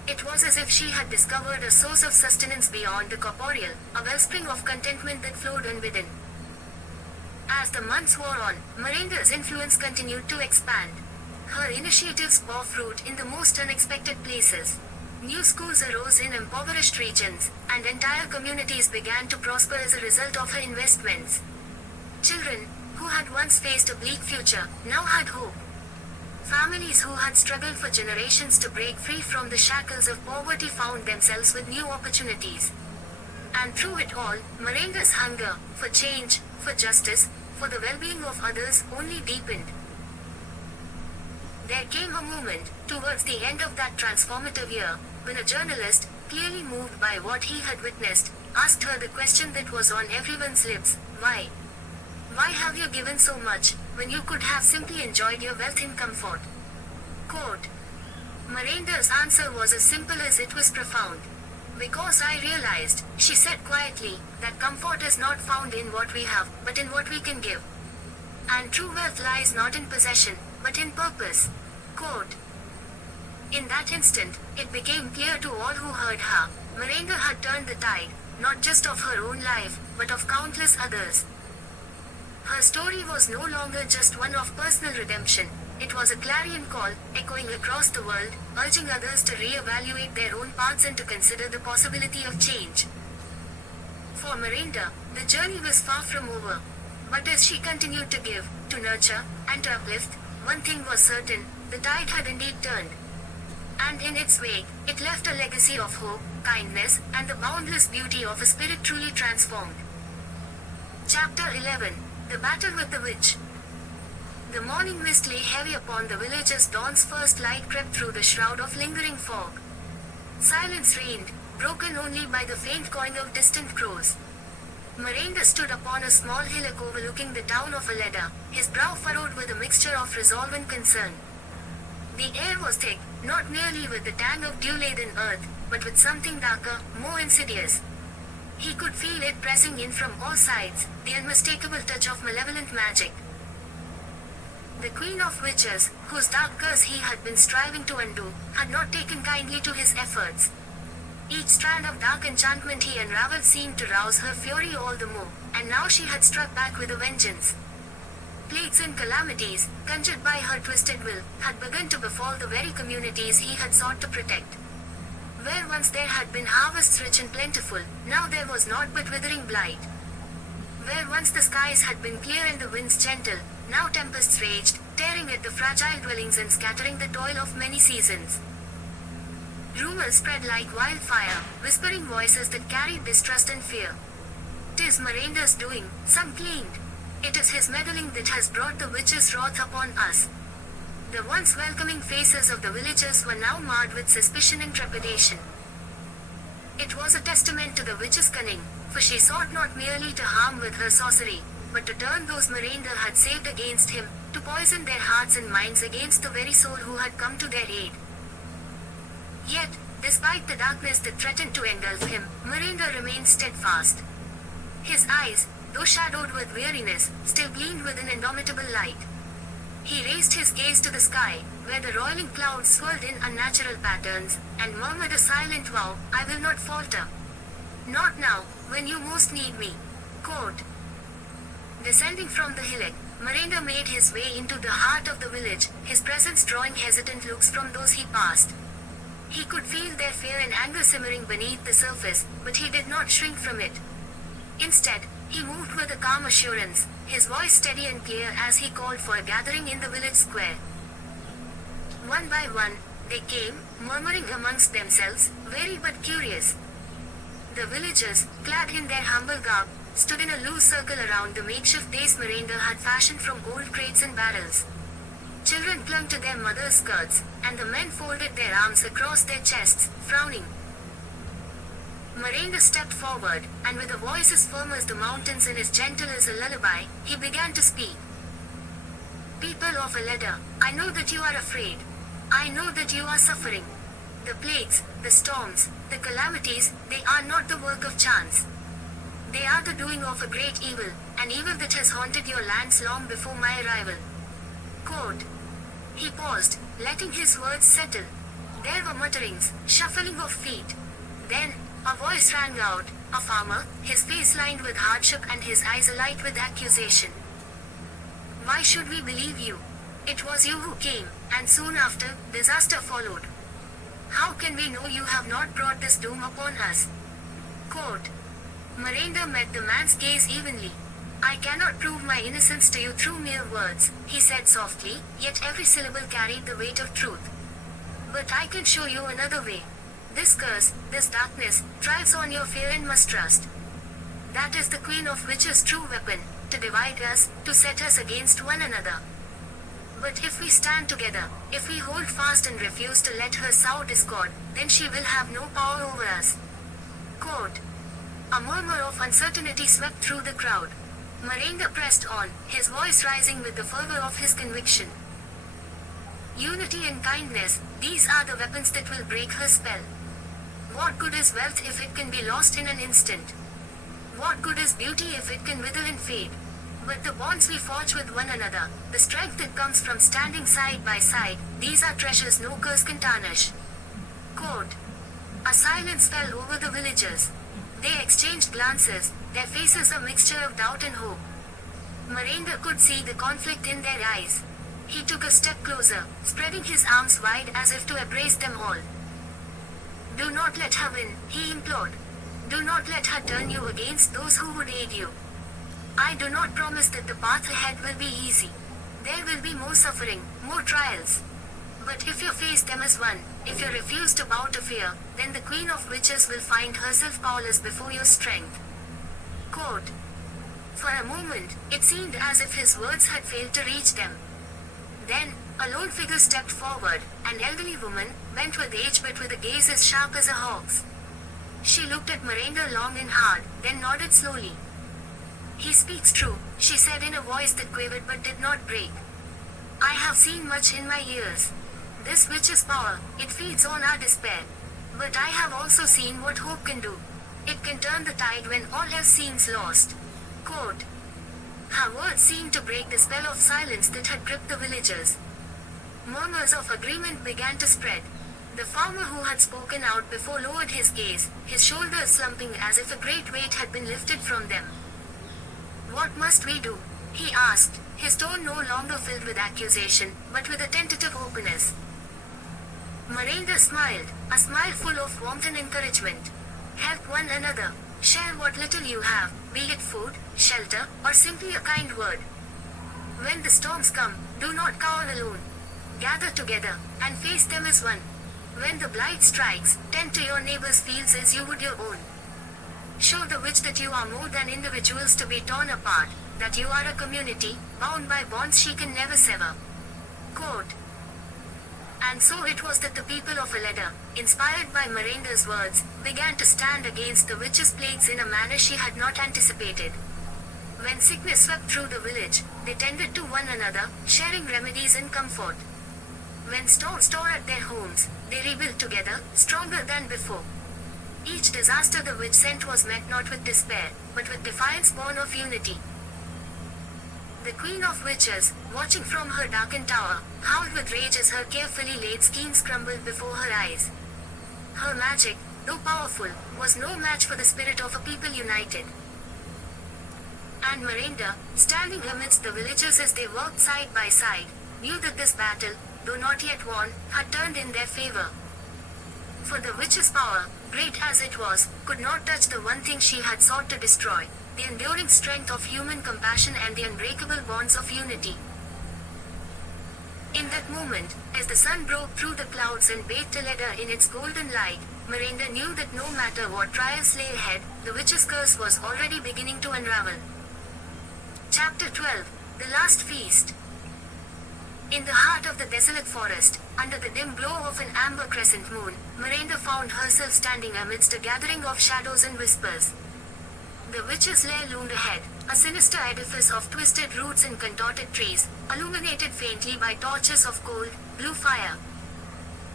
It was as if she had discovered a source of sustenance beyond the corporeal, a wellspring of contentment that flowed within. As the months wore on, Miranda's influence continued to expand. Her initiatives bore fruit in the most unexpected places. New schools arose in impoverished regions, and entire communities began to prosper as a result of her investments. Children, who had once faced a bleak future, now had hope. Families who had struggled for generations to break free from the shackles of poverty found themselves with new opportunities. And through it all, Miranda's hunger for change, for justice, for the well-being of others only deepened. There came a moment, towards the end of that transformative year, when a journalist, clearly moved by what he had witnessed, asked her the question that was on everyone's lips: why? Why have you given so much, when you could have simply enjoyed your wealth in comfort? Quote. Miranda's answer was as simple as it was profound. "Because I realized," she said quietly, "that comfort is not found in what we have, but in what we can give. And true wealth lies not in possession, but in purpose." Quote. In that instant, it became clear to all who heard her, Miranda had turned the tide, not just of her own life, but of countless others. Her story was no longer just one of personal redemption. It was a clarion call, echoing across the world, urging others to re-evaluate their own paths and to consider the possibility of change. For Miranda, the journey was far from over. But as she continued to give, to nurture, and to uplift, one thing was certain: the tide had indeed turned. And in its wake, it left a legacy of hope, kindness, and the boundless beauty of a spirit truly transformed. Chapter 11. The Battle with the Witch. The morning mist lay heavy upon the village as dawn's first light crept through the shroud of lingering fog. Silence reigned, broken only by the faint cawing of distant crows. Miranda stood upon a small hillock overlooking the town of Aleda, his brow furrowed with a mixture of resolve and concern. The air was thick, not merely with the tang of dew-laden earth, but with something darker, more insidious. He could feel it pressing in from all sides, the unmistakable touch of malevolent magic. The Queen of Witches, whose dark curse he had been striving to undo, had not taken kindly to his efforts. Each strand of dark enchantment he unraveled seemed to rouse her fury all the more, and now she had struck back with a vengeance. Plagues and calamities, conjured by her twisted will, had begun to befall the very communities he had sought to protect. Where once there had been harvests rich and plentiful, now there was naught but withering blight. Where once the skies had been clear and the winds gentle, now tempests raged, tearing at the fragile dwellings and scattering the toil of many seasons. Rumors spread like wildfire, whispering voices that carried distrust and fear. "'Tis Miranda's doing," some claimed. "It is his meddling that has brought the witch's wrath upon us." The once welcoming faces of the villagers were now marred with suspicion and trepidation. It was a testament to the witch's cunning, for she sought not merely to harm with her sorcery, but to turn those Miranda had saved against him, to poison their hearts and minds against the very soul who had come to their aid. Yet, despite the darkness that threatened to engulf him, Miranda remained steadfast. His eyes, though shadowed with weariness, still gleamed with an indomitable light. He raised his gaze to the sky, where the roiling clouds swirled in unnatural patterns, and murmured a silent vow, "I will not falter. Not now, when you most need me." Quote. Descending from the hillock, Miranda made his way into the heart of the village, his presence drawing hesitant looks from those he passed. He could feel their fear and anger simmering beneath the surface, but he did not shrink from it. Instead, he moved with a calm assurance, his voice steady and clear as he called for a gathering in the village square. One by one, they came, murmuring amongst themselves, wary but curious. The villagers, clad in their humble garb, stood in a loose circle around the makeshift dais Miranda had fashioned from old crates and barrels. Children clung to their mothers' skirts, and the men folded their arms across their chests, frowning. Miranda stepped forward, and with a voice as firm as the mountains and as gentle as a lullaby, he began to speak. "People of Aleda, I know that you are afraid. I know that you are suffering. The plagues, the storms, the calamities, they are not the work of chance. They are the doing of a great evil, an evil that has haunted your lands long before my arrival." Quote. He paused, letting his words settle. There were mutterings, shuffling of feet. Then, a voice rang out, a farmer, his face lined with hardship and his eyes alight with accusation. "Why should we believe you? It was you who came, and soon after, disaster followed. How can we know you have not brought this doom upon us?" Quote. Miranda met the man's gaze evenly. "I cannot prove my innocence to you through mere words," he said softly, yet every syllable carried the weight of truth. "But I can show you another way. This curse, this darkness, thrives on your fear and mistrust. That is the Queen of Witches' true weapon, to divide us, to set us against one another. But if we stand together, if we hold fast and refuse to let her sow discord, then she will have no power over us." Quote. A murmur of uncertainty swept through the crowd. Miranda pressed on, his voice rising with the fervor of his conviction. "Unity and kindness, these are the weapons that will break her spell. What good is wealth if it can be lost in an instant? What good is beauty if it can wither and fade? But the bonds we forge with one another, the strength that comes from standing side by side, these are treasures no curse can tarnish." Quote. A silence fell over the villagers. They exchanged glances, their faces a mixture of doubt and hope. Miranda could see the conflict in their eyes. He took a step closer, spreading his arms wide as if to embrace them all. "Do not let her win," he implored. "Do not let her turn you against those who would aid you. I do not promise that the path ahead will be easy. There will be more suffering, more trials. But if you face them as one, if you refuse to bow to fear, then the Queen of Witches will find herself powerless before your strength." Quote. For a moment, it seemed as if his words had failed to reach them. Then, a lone figure stepped forward, an elderly woman, bent with age but with a gaze as sharp as a hawk's. She looked at Miranda long and hard, then nodded slowly. "He speaks true," she said in a voice that quivered but did not break. "I have seen much in my years. This witch's power, it feeds on our despair. But I have also seen what hope can do. It can turn the tide when all else seems lost." Quote. Her words seemed to break the spell of silence that had gripped the villagers. Murmurs of agreement began to spread. The farmer who had spoken out before lowered his gaze, his shoulders slumping as if a great weight had been lifted from them. "What must we do?" he asked, his tone no longer filled with accusation, but with a tentative openness. Miranda smiled, a smile full of warmth and encouragement. "Help one another. Share what little you have, be it food, shelter, or simply a kind word. When the storms come, do not cower alone. Gather together, and face them as one. When the blight strikes, tend to your neighbor's fields as you would your own. Show the witch that you are more than individuals to be torn apart, that you are a community, bound by bonds she can never sever. Quote. And so it was that the people of Ilerda, inspired by Miranda's words, began to stand against the witch's plagues in a manner she had not anticipated. When sickness swept through the village, they tended to one another, sharing remedies and comfort. When storms tore at their homes, they rebuilt together, stronger than before. Each disaster the witch sent was met not with despair, but with defiance born of unity. The Queen of Witches, watching from her darkened tower, howled with rage as her carefully laid schemes crumbled before her eyes. Her magic, though powerful, was no match for the spirit of a people united. And Miranda, standing amidst the villagers as they worked side by side, knew that this battle, though not yet won, had turned in their favor. For the witch's power, great as it was, could not touch the one thing she had sought to destroy, the enduring strength of human compassion and the unbreakable bonds of unity. In that moment, as the sun broke through the clouds and bathed Ilerda in its golden light, Miranda knew that no matter what trials lay ahead, the witch's curse was already beginning to unravel. Chapter 12. The Last Feast. In the heart of the desolate forest, under the dim glow of an amber crescent moon, Miranda found herself standing amidst a gathering of shadows and whispers. The witch's lair loomed ahead, a sinister edifice of twisted roots and contorted trees, illuminated faintly by torches of cold, blue fire.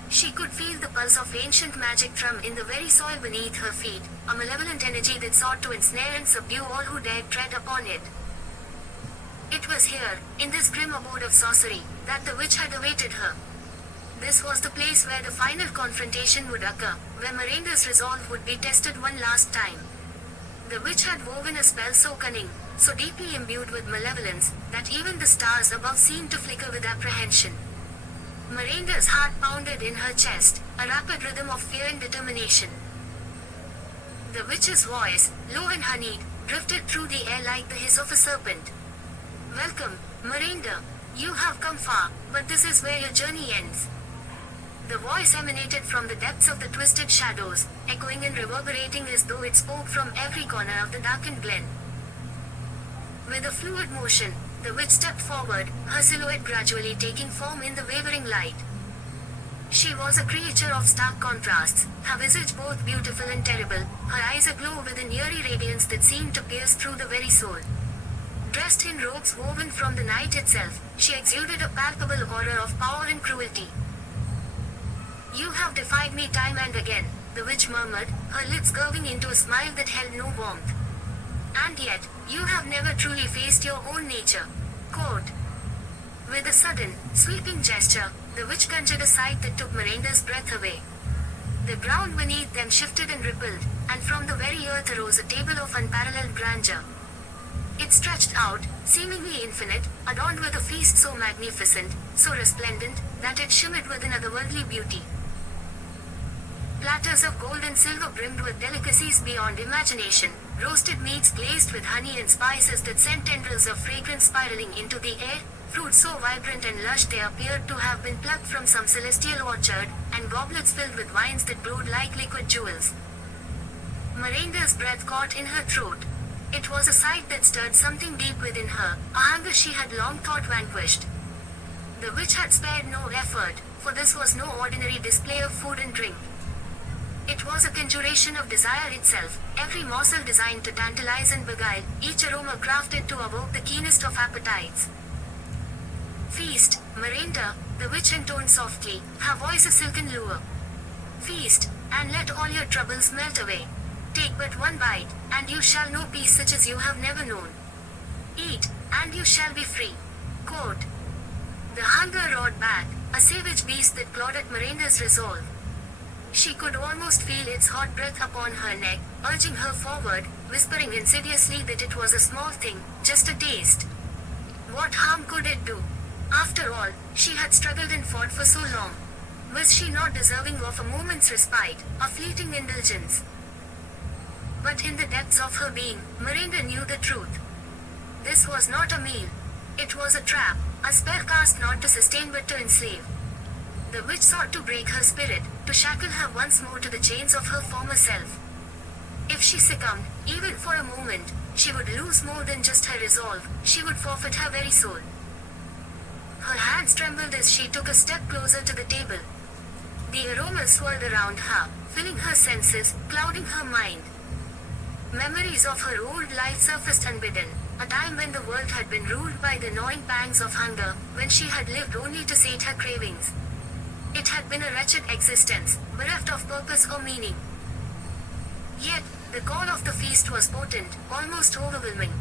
She could feel the pulse of ancient magic thrum in the very soil beneath her feet, a malevolent energy that sought to ensnare and subdue all who dared tread upon it. It was here, in this grim abode of sorcery, that the witch had awaited her. This was the place where the final confrontation would occur, where Miranda's resolve would be tested one last time. The witch had woven a spell so cunning, so deeply imbued with malevolence, that even the stars above seemed to flicker with apprehension. Miranda's heart pounded in her chest, a rapid rhythm of fear and determination. The witch's voice, low and honeyed, drifted through the air like the hiss of a serpent. Welcome, Miranda. You have come far, but this is where your journey ends. The voice emanated from the depths of the twisted shadows, echoing and reverberating as though it spoke from every corner of the darkened glen. With a fluid motion, the witch stepped forward, her silhouette gradually taking form in the wavering light. She was a creature of stark contrasts, her visage both beautiful and terrible, her eyes aglow with an eerie radiance that seemed to pierce through the very soul. Dressed in robes woven from the night itself, she exuded a palpable horror of power and cruelty. You have defied me time and again, the witch murmured, her lips curving into a smile that held no warmth. And yet, you have never truly faced your own nature. Quote. With a sudden, sweeping gesture, the witch conjured a sight that took Miranda's breath away. The ground beneath them shifted and rippled, and from the very earth arose a table of unparalleled grandeur. It stretched out, seemingly infinite, adorned with a feast so magnificent, so resplendent, that it shimmered with an otherworldly beauty. Platters of gold and silver brimmed with delicacies beyond imagination, roasted meats glazed with honey and spices that sent tendrils of fragrance spiraling into the air, fruits so vibrant and lush they appeared to have been plucked from some celestial orchard, and goblets filled with wines that glowed like liquid jewels. Miranda's breath caught in her throat. It was a sight that stirred something deep within her, a hunger she had long thought vanquished. The witch had spared no effort, for this was no ordinary display of food and drink. It was a conjuration of desire itself, every morsel designed to tantalize and beguile, each aroma crafted to evoke the keenest of appetites. Feast, Miranda, the witch intoned softly, her voice a silken lure. Feast, and let all your troubles melt away. Take but one bite, and you shall know peace such as you have never known. Eat, and you shall be free. Quote. The hunger roared back, a savage beast that clawed at Miranda's resolve. She could almost feel its hot breath upon her neck, urging her forward, whispering insidiously that it was a small thing, just a taste. What harm could it do? After all, she had struggled and fought for so long. Was she not deserving of a moment's respite, a fleeting indulgence? But in the depths of her being, Miranda knew the truth. This was not a meal. It was a trap, a spell cast not to sustain but to enslave. The witch sought to break her spirit, to shackle her once more to the chains of her former self. If she succumbed, even for a moment, she would lose more than just her resolve, she would forfeit her very soul. Her hands trembled as she took a step closer to the table. The aroma swirled around her, filling her senses, clouding her mind. Memories of her old life surfaced unbidden, a time when the world had been ruled by the gnawing pangs of hunger, when she had lived only to sate her cravings. It had been a wretched existence, bereft of purpose or meaning. Yet, the call of the feast was potent, almost overwhelming.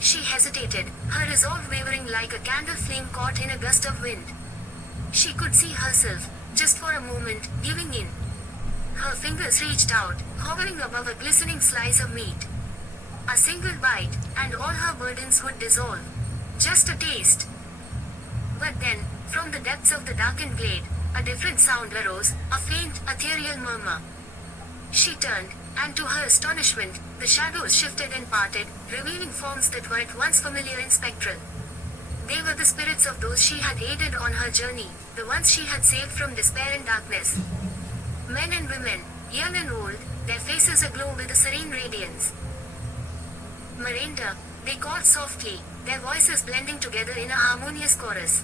She hesitated, her resolve wavering like a candle flame caught in a gust of wind. She could see herself, just for a moment, giving in. Her fingers reached out, hovering above a glistening slice of meat. A single bite, and all her burdens would dissolve. Just a taste. But then, from the depths of the darkened glade, a different sound arose, a faint, ethereal murmur. She turned, and to her astonishment, the shadows shifted and parted, revealing forms that were at once familiar and spectral. They were the spirits of those she had aided on her journey, the ones she had saved from despair and darkness. Men and women, young and old, their faces aglow with a serene radiance. Miranda, they called softly, their voices blending together in a harmonious chorus.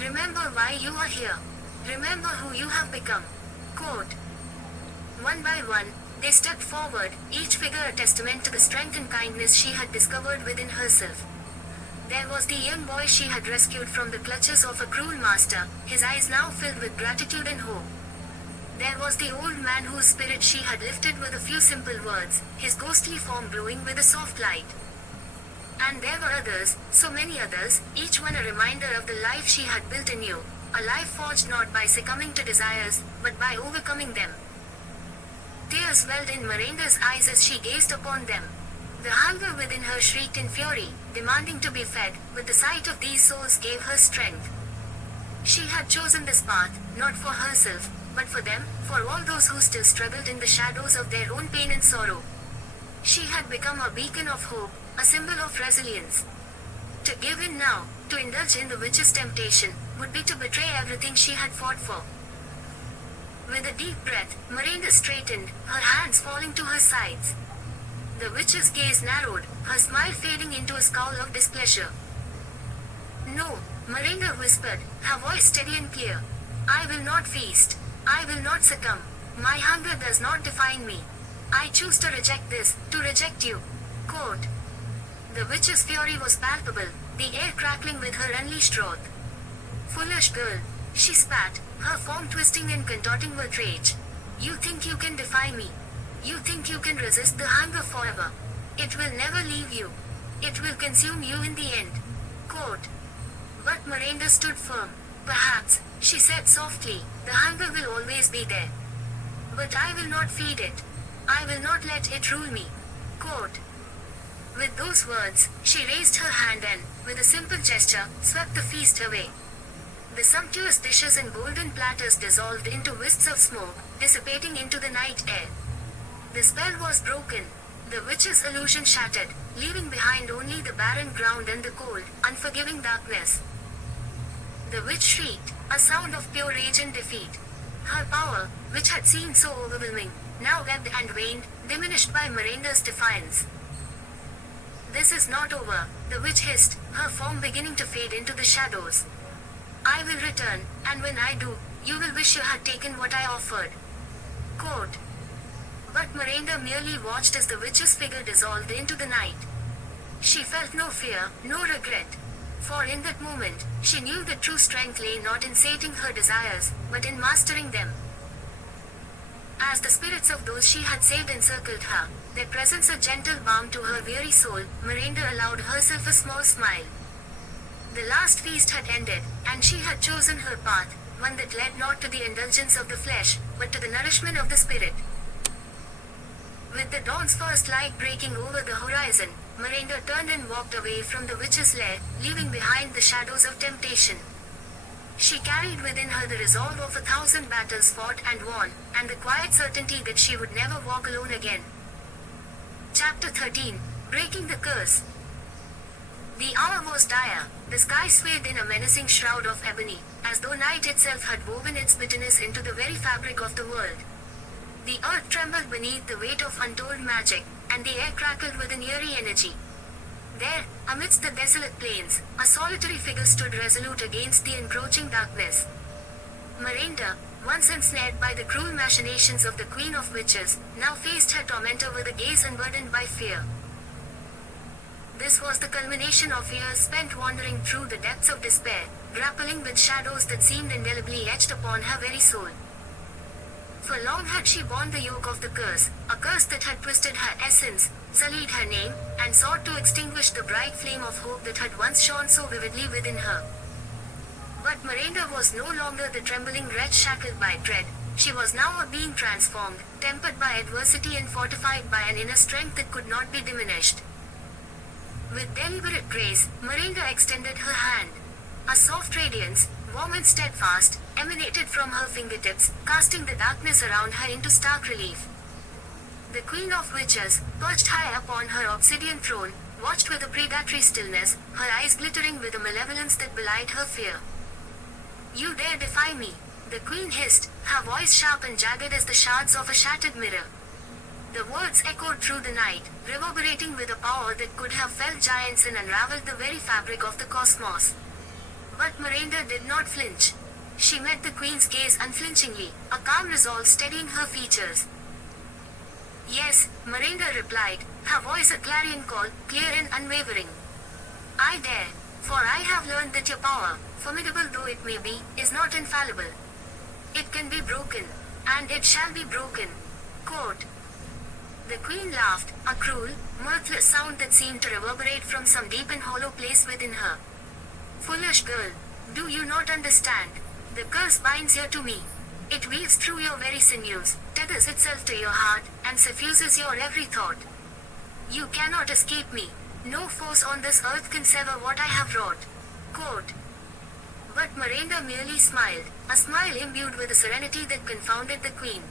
Remember why you are here. Remember who you have become. Quote. One by one, they stepped forward, each figure a testament to the strength and kindness she had discovered within herself. There was the young boy she had rescued from the clutches of a cruel master, his eyes now filled with gratitude and hope. There was the old man whose spirit she had lifted with a few simple words, his ghostly form glowing with a soft light. And there were others, so many others, each one a reminder of the life she had built anew, a life forged not by succumbing to desires, but by overcoming them. Tears welled in Miranda's eyes as she gazed upon them. The hunger within her shrieked in fury, demanding to be fed, but the sight of these souls gave her strength. She had chosen this path, not for herself, but for them, for all those who still struggled in the shadows of their own pain and sorrow. She had become a beacon of hope, a symbol of resilience. To give in now, to indulge in the witch's temptation, would be to betray everything she had fought for. With a deep breath, Miranda straightened, her hands falling to her sides. The witch's gaze narrowed, her smile fading into a scowl of displeasure. No, Miranda whispered, her voice steady and clear. I will not feast. I will not succumb. My hunger does not define me. I choose to reject this, to reject you. Quote. The witch's fury was palpable, the air crackling with her unleashed wrath. Foolish girl, she spat, her form twisting and contorting with rage. You think you can defy me. You think you can resist the hunger forever. It will never leave you. It will consume you in the end. Quote. But Miranda stood firm. Perhaps, she said softly, the hunger will always be there. But I will not feed it. I will not let it rule me. Quote. With those words, she raised her hand and, with a simple gesture, swept the feast away. The sumptuous dishes and golden platters dissolved into wisps of smoke, dissipating into the night air. The spell was broken. The witch's illusion shattered, leaving behind only the barren ground and the cold, unforgiving darkness. The witch shrieked, a sound of pure rage and defeat. Her power, which had seemed so overwhelming, now ebbed and waned, diminished by Miranda's defiance. This is not over, the witch hissed, her form beginning to fade into the shadows. I will return, and when I do, you will wish you had taken what I offered. Quote. But Miranda merely watched as the witch's figure dissolved into the night. She felt no fear, no regret. For in that moment, she knew that true strength lay not in sating her desires, but in mastering them. As the spirits of those she had saved encircled her, their presence a gentle balm to her weary soul, Miranda allowed herself a small smile. The last feast had ended, and she had chosen her path, one that led not to the indulgence of the flesh, but to the nourishment of the spirit. With the dawn's first light breaking over the horizon, Miranda turned and walked away from the witch's lair, leaving behind the shadows of temptation. She carried within her the resolve of 1,000 battles fought and won, and the quiet certainty that she would never walk alone again. Chapter 13. Breaking the Curse. The hour was dire, the sky swayed in a menacing shroud of ebony, as though night itself had woven its bitterness into the very fabric of the world. The earth trembled beneath the weight of untold magic, and the air crackled with an eerie energy. There, amidst the desolate plains, a solitary figure stood resolute against the encroaching darkness. Miranda, once ensnared by the cruel machinations of the Queen of Witches, now faced her tormentor with a gaze unburdened by fear. This was the culmination of years spent wandering through the depths of despair, grappling with shadows that seemed indelibly etched upon her very soul. For long had she borne the yoke of the curse, a curse that had twisted her essence, sullied her name, and sought to extinguish the bright flame of hope that had once shone so vividly within her. But Miranda was no longer the trembling wretch shackled by dread. She was now a being transformed, tempered by adversity and fortified by an inner strength that could not be diminished. With deliberate grace, Miranda extended her hand. A soft radiance, warm and steadfast, emanated from her fingertips, casting the darkness around her into stark relief. The Queen of Witches, perched high upon her obsidian throne, watched with a predatory stillness, her eyes glittering with a malevolence that belied her fear. "You dare defy me," the Queen hissed, her voice sharp and jagged as the shards of a shattered mirror. The words echoed through the night, reverberating with a power that could have felled giants and unraveled the very fabric of the cosmos. But Miranda did not flinch. She met the Queen's gaze unflinchingly, a calm resolve steadying her features. "Yes," Miranda replied, her voice a clarion call, clear and unwavering. "I dare, for I have learned that your power, formidable though it may be, is not infallible. It can be broken, and it shall be broken." Quote. The Queen laughed, a cruel, mirthless sound that seemed to reverberate from some deep and hollow place within her. "Foolish girl, do you not understand? The curse binds you to me. It weaves through your very sinews, tethers itself to your heart, and suffuses your every thought. You cannot escape me. No force on this earth can sever what I have wrought." Quote. But Miranda merely smiled, a smile imbued with a serenity that confounded the Queen.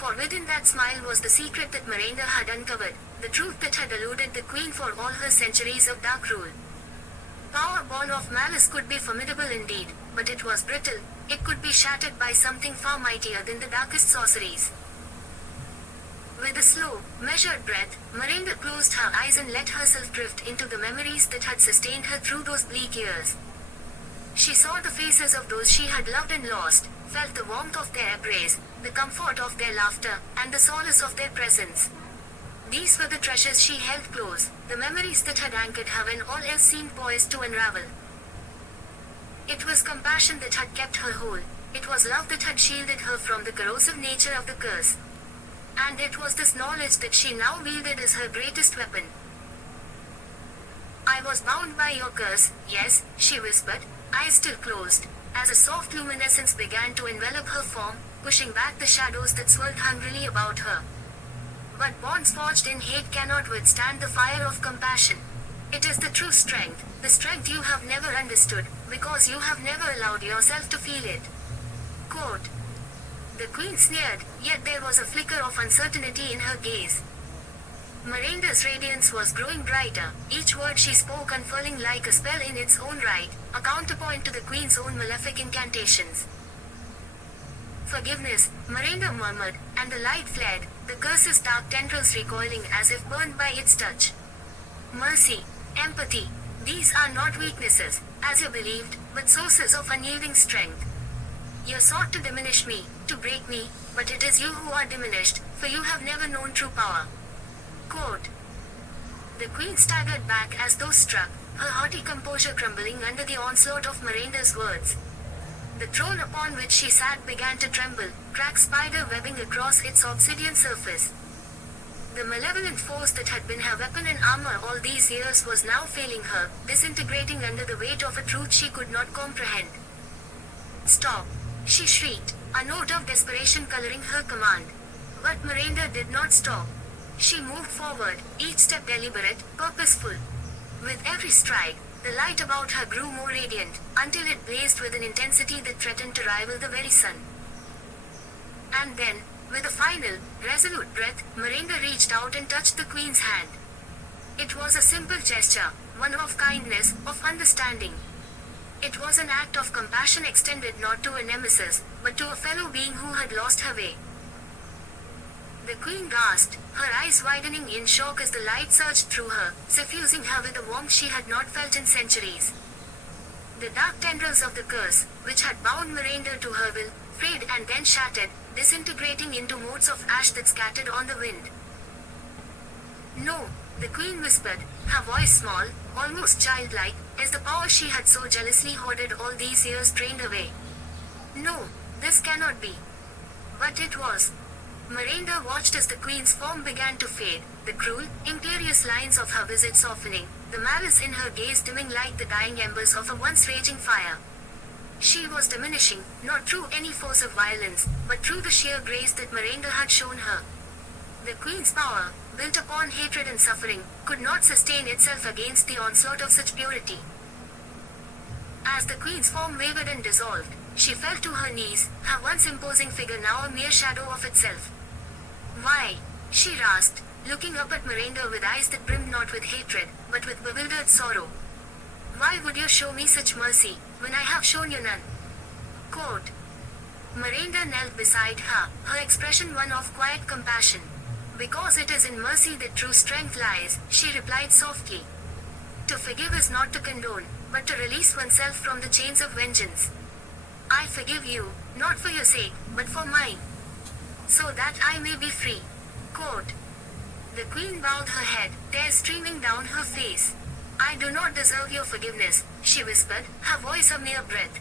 For within that smile was the secret that Miranda had uncovered, the truth that had eluded the Queen for all her centuries of dark rule. Power born of malice could be formidable indeed, but it was brittle. It could be shattered by something far mightier than the darkest sorceries. With a slow, measured breath, Miranda closed her eyes and let herself drift into the memories that had sustained her through those bleak years. She saw the faces of those she had loved and lost, felt the warmth of their embrace, the comfort of their laughter, and the solace of their presence. These were the treasures she held close, the memories that had anchored her when all else seemed poised to unravel. It was compassion that had kept her whole. It was love that had shielded her from the corrosive nature of the curse. And it was this knowledge that she now wielded as her greatest weapon. "I was bound by your curse, yes," she whispered, eyes still closed, as a soft luminescence began to envelop her form, pushing back the shadows that swirled hungrily about her. "But bonds forged in hate cannot withstand the fire of compassion. It is the true strength, the strength you have never understood, because you have never allowed yourself to feel it." Quote. The Queen sneered, yet there was a flicker of uncertainty in her gaze. Miranda's radiance was growing brighter, each word she spoke unfurling like a spell in its own right, a counterpoint to the Queen's own malefic incantations. "Forgiveness," Miranda murmured, and the light fled, the curse's dark tendrils recoiling as if burned by its touch. "Mercy, empathy, these are not weaknesses, as you believed, but sources of unyielding strength. You sought to diminish me, to break me, but it is you who are diminished, for you have never known true power." Quote. The Queen staggered back as though struck, her haughty composure crumbling under the onslaught of Miranda's words. The throne upon which she sat began to tremble, cracks spider webbing across its obsidian surface. The malevolent force that had been her weapon and armor all these years was now failing her, disintegrating under the weight of a truth she could not comprehend. "Stop!" she shrieked, a note of desperation coloring her command. But Miranda did not stop. She moved forward, each step deliberate, purposeful. With every stride, the light about her grew more radiant, until it blazed with an intensity that threatened to rival the very sun. And then, with a final, resolute breath, Miranda reached out and touched the Queen's hand. It was a simple gesture, one of kindness, of understanding. It was an act of compassion extended not to a nemesis, but to a fellow being who had lost her way. The queen gasped, her eyes widening in shock as the light surged through her, suffusing her with a warmth she had not felt in centuries. The dark tendrils of the curse, which had bound Miranda to her will, frayed and then shattered, disintegrating into motes of ash that scattered on the wind. No, the queen whispered, her voice small, almost childlike, as the power she had so jealously hoarded all these years drained away. No, this cannot be. But it was. Miranda watched as the queen's form began to fade, the cruel, imperious lines of her visage softening, the malice in her gaze dimming like the dying embers of a once raging fire. She was diminishing, not through any force of violence, but through the sheer grace that Miranda had shown her. The queen's power, built upon hatred and suffering, could not sustain itself against the onslaught of such purity. As the queen's form wavered and dissolved, she fell to her knees, her once imposing figure now a mere shadow of itself. Why? She rasped, looking up at Miranda with eyes that brimmed not with hatred, but with bewildered sorrow. Why would you show me such mercy, when I have shown you none? Quote. Miranda knelt beside her, her expression one of quiet compassion. Because it is in mercy that true strength lies, she replied softly. To forgive is not to condone, but to release oneself from the chains of vengeance. I forgive you, not for your sake, but for mine. So that I may be free. Quote. The queen bowed her head, tears streaming down her face. I do not deserve your forgiveness, she whispered, her voice a mere breath.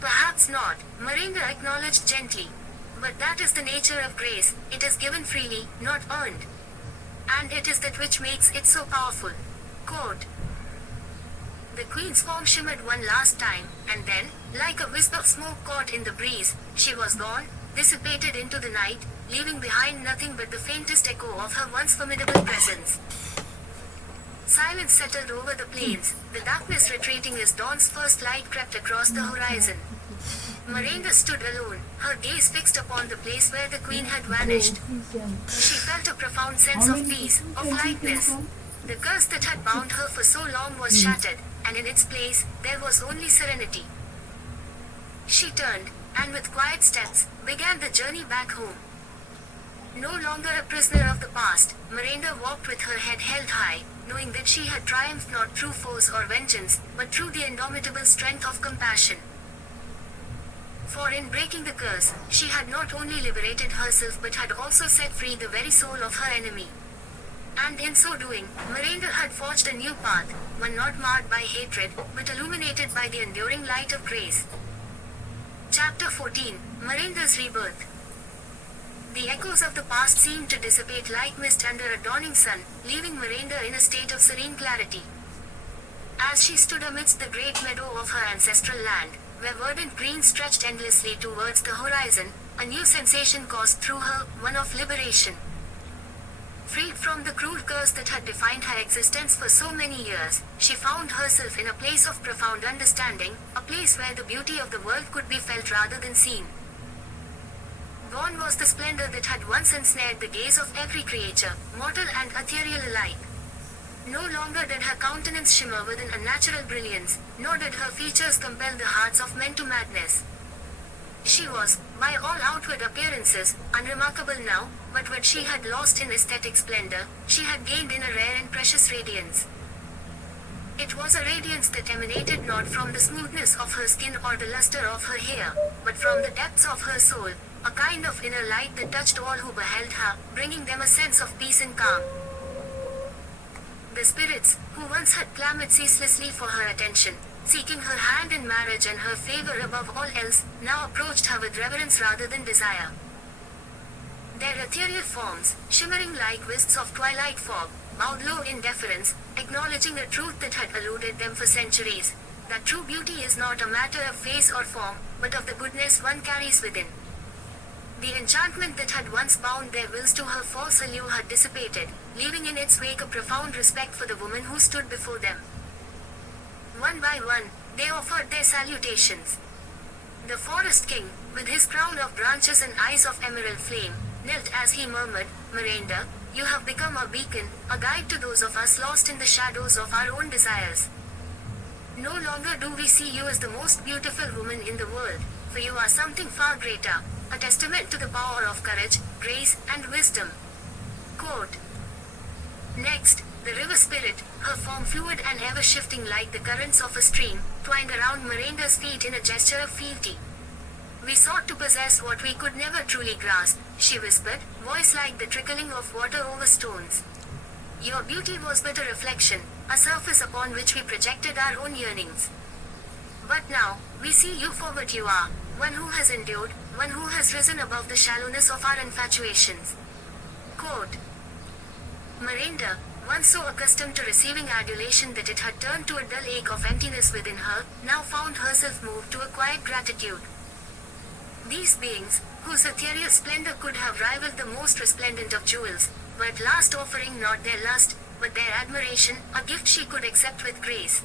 Perhaps not, Miranda acknowledged gently. But that is the nature of grace, it is given freely, not earned. And it is that which makes it so powerful. Quote. The queen's form shimmered one last time, and then, like a wisp of smoke caught in the breeze, she was gone, dissipated into the night, leaving behind nothing but the faintest echo of her once formidable presence. Silence settled over the plains, the darkness retreating as dawn's first light crept across the horizon. Miranda stood alone, her gaze fixed upon the place where the queen had vanished. She felt a profound sense of peace, of lightness. The curse that had bound her for so long was shattered, and in its place, there was only serenity. She turned, and with quiet steps, began the journey back home. No longer a prisoner of the past, Miranda walked with her head held high, knowing that she had triumphed not through force or vengeance, but through the indomitable strength of compassion. For in breaking the curse, she had not only liberated herself but had also set free the very soul of her enemy. And in so doing, Miranda had forged a new path, one not marred by hatred, but illuminated by the enduring light of grace. Chapter 14, Miranda's Rebirth. The echoes of the past seemed to dissipate like mist under a dawning sun, leaving Miranda in a state of serene clarity. As she stood amidst the great meadow of her ancestral land, where verdant green stretched endlessly towards the horizon, a new sensation coursed through her, one of liberation. Freed from the cruel curse that had defined her existence for so many years, she found herself in a place of profound understanding, a place where the beauty of the world could be felt rather than seen. Gone was the splendor that had once ensnared the gaze of every creature, mortal and ethereal alike. No longer did her countenance shimmer with an unnatural brilliance, nor did her features compel the hearts of men to madness. She was, by all outward appearances, unremarkable now, but what she had lost in aesthetic splendor, she had gained in a rare and precious radiance. It was a radiance that emanated not from the smoothness of her skin or the luster of her hair, but from the depths of her soul, a kind of inner light that touched all who beheld her, bringing them a sense of peace and calm. The spirits, who once had clamored ceaselessly for her attention, seeking her hand in marriage and her favor above all else, now approached her with reverence rather than desire. Their ethereal forms, shimmering like wisps of twilight fog, bowed low in deference, acknowledging a truth that had eluded them for centuries, that true beauty is not a matter of face or form, but of the goodness one carries within. The enchantment that had once bound their wills to her false allure had dissipated, leaving in its wake a profound respect for the woman who stood before them. One by one, they offered their salutations. The forest king, with his crown of branches and eyes of emerald flame, knelt as he murmured, "Miranda, you have become a beacon, a guide to those of us lost in the shadows of our own desires. No longer do we see you as the most beautiful woman in the world, for you are something far greater, a testament to the power of courage, grace, and wisdom. Quote. Next, the river spirit, her form fluid and ever-shifting like the currents of a stream, twined around Miranda's feet in a gesture of fealty. We sought to possess what we could never truly grasp, she whispered, voice like the trickling of water over stones. Your beauty was but a reflection, a surface upon which we projected our own yearnings. But now, we see you for what you are, one who has endured, one who has risen above the shallowness of our infatuations. Quote. Miranda, once so accustomed to receiving adulation that it had turned to a dull ache of emptiness within her, now found herself moved to a quiet gratitude. These beings, whose ethereal splendor could have rivaled the most resplendent of jewels, were at last offering not their lust, but their admiration, a gift she could accept with grace.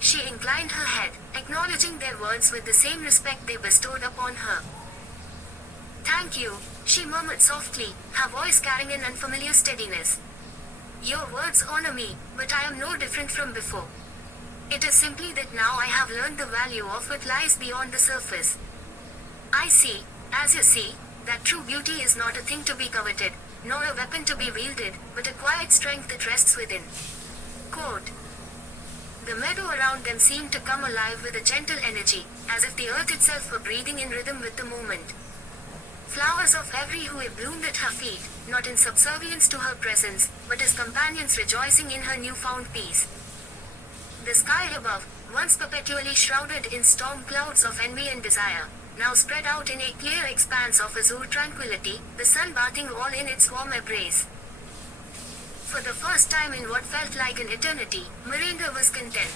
She inclined her head, acknowledging their words with the same respect they bestowed upon her. Thank you, she murmured softly, her voice carrying an unfamiliar steadiness. Your words honor me, but I am no different from before. It is simply that now I have learned the value of what lies beyond the surface. I see, as you see, that true beauty is not a thing to be coveted, nor a weapon to be wielded, but a quiet strength that rests within. Quote. The meadow around them seemed to come alive with a gentle energy, as if the earth itself were breathing in rhythm with the moment. Flowers of every hue bloomed at her feet, not in subservience to her presence, but as companions rejoicing in her newfound peace. The sky above, once perpetually shrouded in storm clouds of envy and desire, now spread out in a clear expanse of azure tranquility, the sun bathing all in its warm embrace. For the first time in what felt like an eternity, Miranda was content.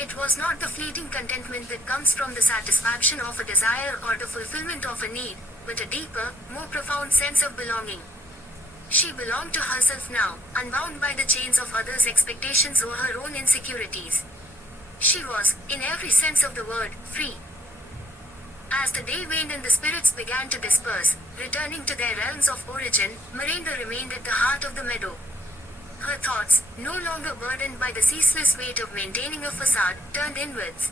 It was not the fleeting contentment that comes from the satisfaction of a desire or the fulfillment of a need, but a deeper, more profound sense of belonging. She belonged to herself now, unbound by the chains of others' expectations or her own insecurities. She was, in every sense of the word, free. As the day waned and the spirits began to disperse, returning to their realms of origin, Miranda remained at the heart of the meadow. Her thoughts, no longer burdened by the ceaseless weight of maintaining a facade, turned inwards.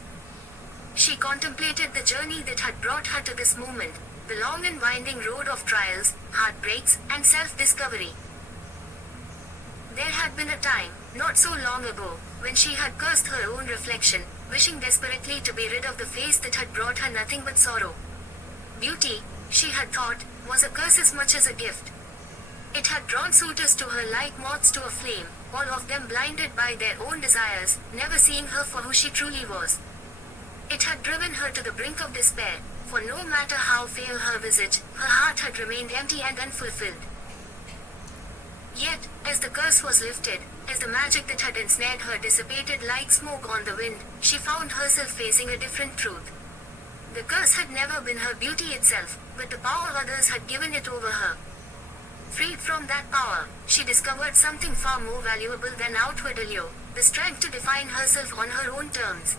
She contemplated the journey that had brought her to this moment, the long and winding road of trials, heartbreaks, and self-discovery. There had been a time, not so long ago, when she had cursed her own reflection, wishing desperately to be rid of the face that had brought her nothing but sorrow. Beauty, she had thought, was a curse as much as a gift. It had drawn suitors to her like moths to a flame, all of them blinded by their own desires, never seeing her for who she truly was. It had driven her to the brink of despair, for no matter how pale her visage, her heart had remained empty and unfulfilled. Yet, as the curse was lifted, as the magic that had ensnared her dissipated like smoke on the wind, she found herself facing a different truth. The curse had never been her beauty itself, but the power others had given it over her. Freed from that power, she discovered something far more valuable than outward allure, the strength to define herself on her own terms.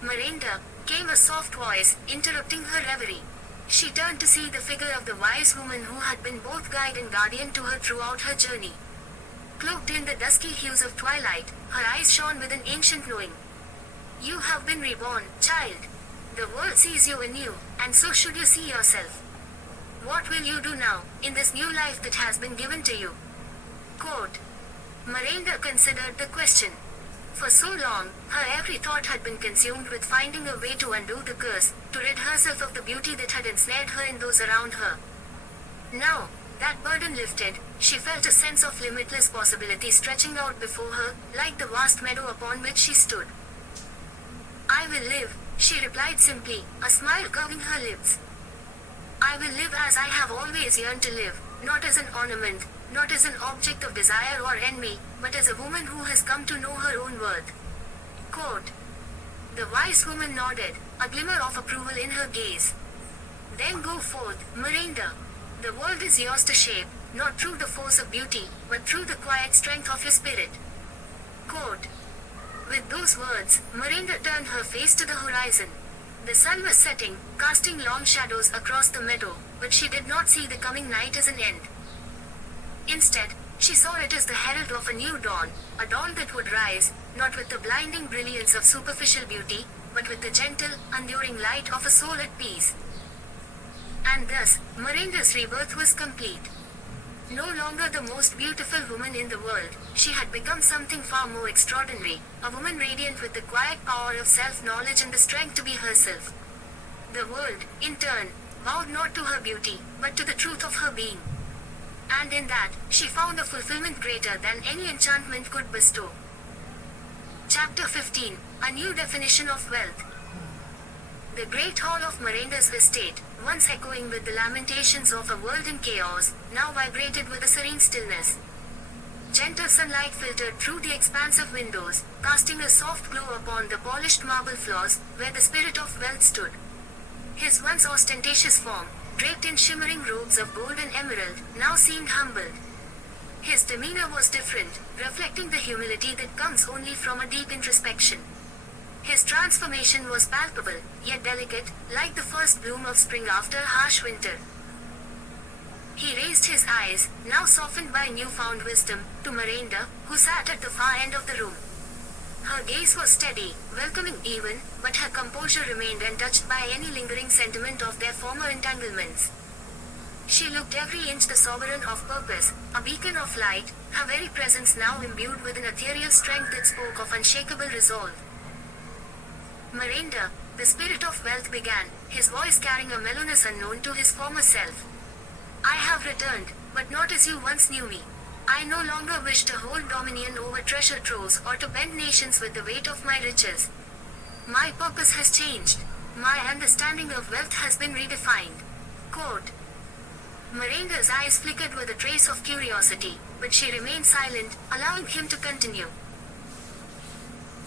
Miranda, came a soft voice, interrupting her reverie. She turned to see the figure of the wise woman who had been both guide and guardian to her throughout her journey. Cloaked in the dusky hues of twilight, her eyes shone with an ancient knowing. You have been reborn, child. The world sees you anew, and so should you see yourself. What will you do now, in this new life that has been given to you? Quote. Miranda considered the question. For so long, her every thought had been consumed with finding a way to undo the curse, to rid herself of the beauty that had ensnared her and those around her. Now, that burden lifted, she felt a sense of limitless possibility stretching out before her, like the vast meadow upon which she stood. I will live, she replied simply, a smile curving her lips. I will live as I have always yearned to live, not as an ornament, not as an object of desire or envy, but as a woman who has come to know her own worth. Quote. The wise woman nodded, a glimmer of approval in her gaze. Then go forth, Miranda. The world is yours to shape, not through the force of beauty, but through the quiet strength of your spirit. Quote. With those words, Miranda turned her face to the horizon. The sun was setting, casting long shadows across the meadow, but she did not see the coming night as an end. Instead, she saw it as the herald of a new dawn, a dawn that would rise, not with the blinding brilliance of superficial beauty, but with the gentle, enduring light of a soul at peace. And thus, Miranda's rebirth was complete. No longer the most beautiful woman in the world, she had become something far more extraordinary, a woman radiant with the quiet power of self-knowledge and the strength to be herself. The world, in turn, bowed not to her beauty, but to the truth of her being. And in that, she found a fulfillment greater than any enchantment could bestow. Chapter 15, A New Definition of Wealth. The great hall of Miranda's estate, once echoing with the lamentations of a world in chaos, now vibrated with a serene stillness. Gentle sunlight filtered through the expansive windows, casting a soft glow upon the polished marble floors, where the spirit of wealth stood. His once ostentatious form, draped in shimmering robes of gold and emerald, now seemed humbled. His demeanor was different, reflecting the humility that comes only from a deep introspection. His transformation was palpable, yet delicate, like the first bloom of spring after a harsh winter. He raised his eyes, now softened by newfound wisdom, to Miranda, who sat at the far end of the room. Her gaze was steady, welcoming even, but her composure remained untouched by any lingering sentiment of their former entanglements. She looked every inch the sovereign of purpose, a beacon of light, her very presence now imbued with an ethereal strength that spoke of unshakable resolve. Miranda, the spirit of wealth began, his voice carrying a mellowness unknown to his former self. I have returned, but not as you once knew me. I no longer wish to hold dominion over treasure troves or to bend nations with the weight of my riches. My purpose has changed. My understanding of wealth has been redefined. Quote. Miranda's eyes flickered with a trace of curiosity, but she remained silent, allowing him to continue.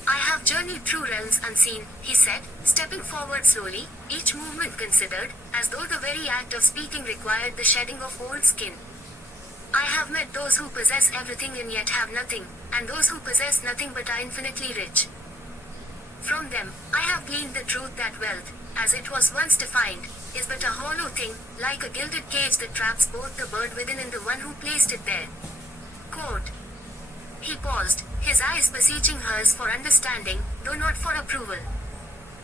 I have journeyed through realms unseen, he said, stepping forward slowly, each movement considered, as though the very act of speaking required the shedding of old skin. I have met those who possess everything and yet have nothing, and those who possess nothing but are infinitely rich. From them, I have gleaned the truth that wealth, as it was once defined, is but a hollow thing, like a gilded cage that traps both the bird within and the one who placed it there. Quote. He paused, his eyes beseeching hers for understanding, though not for approval.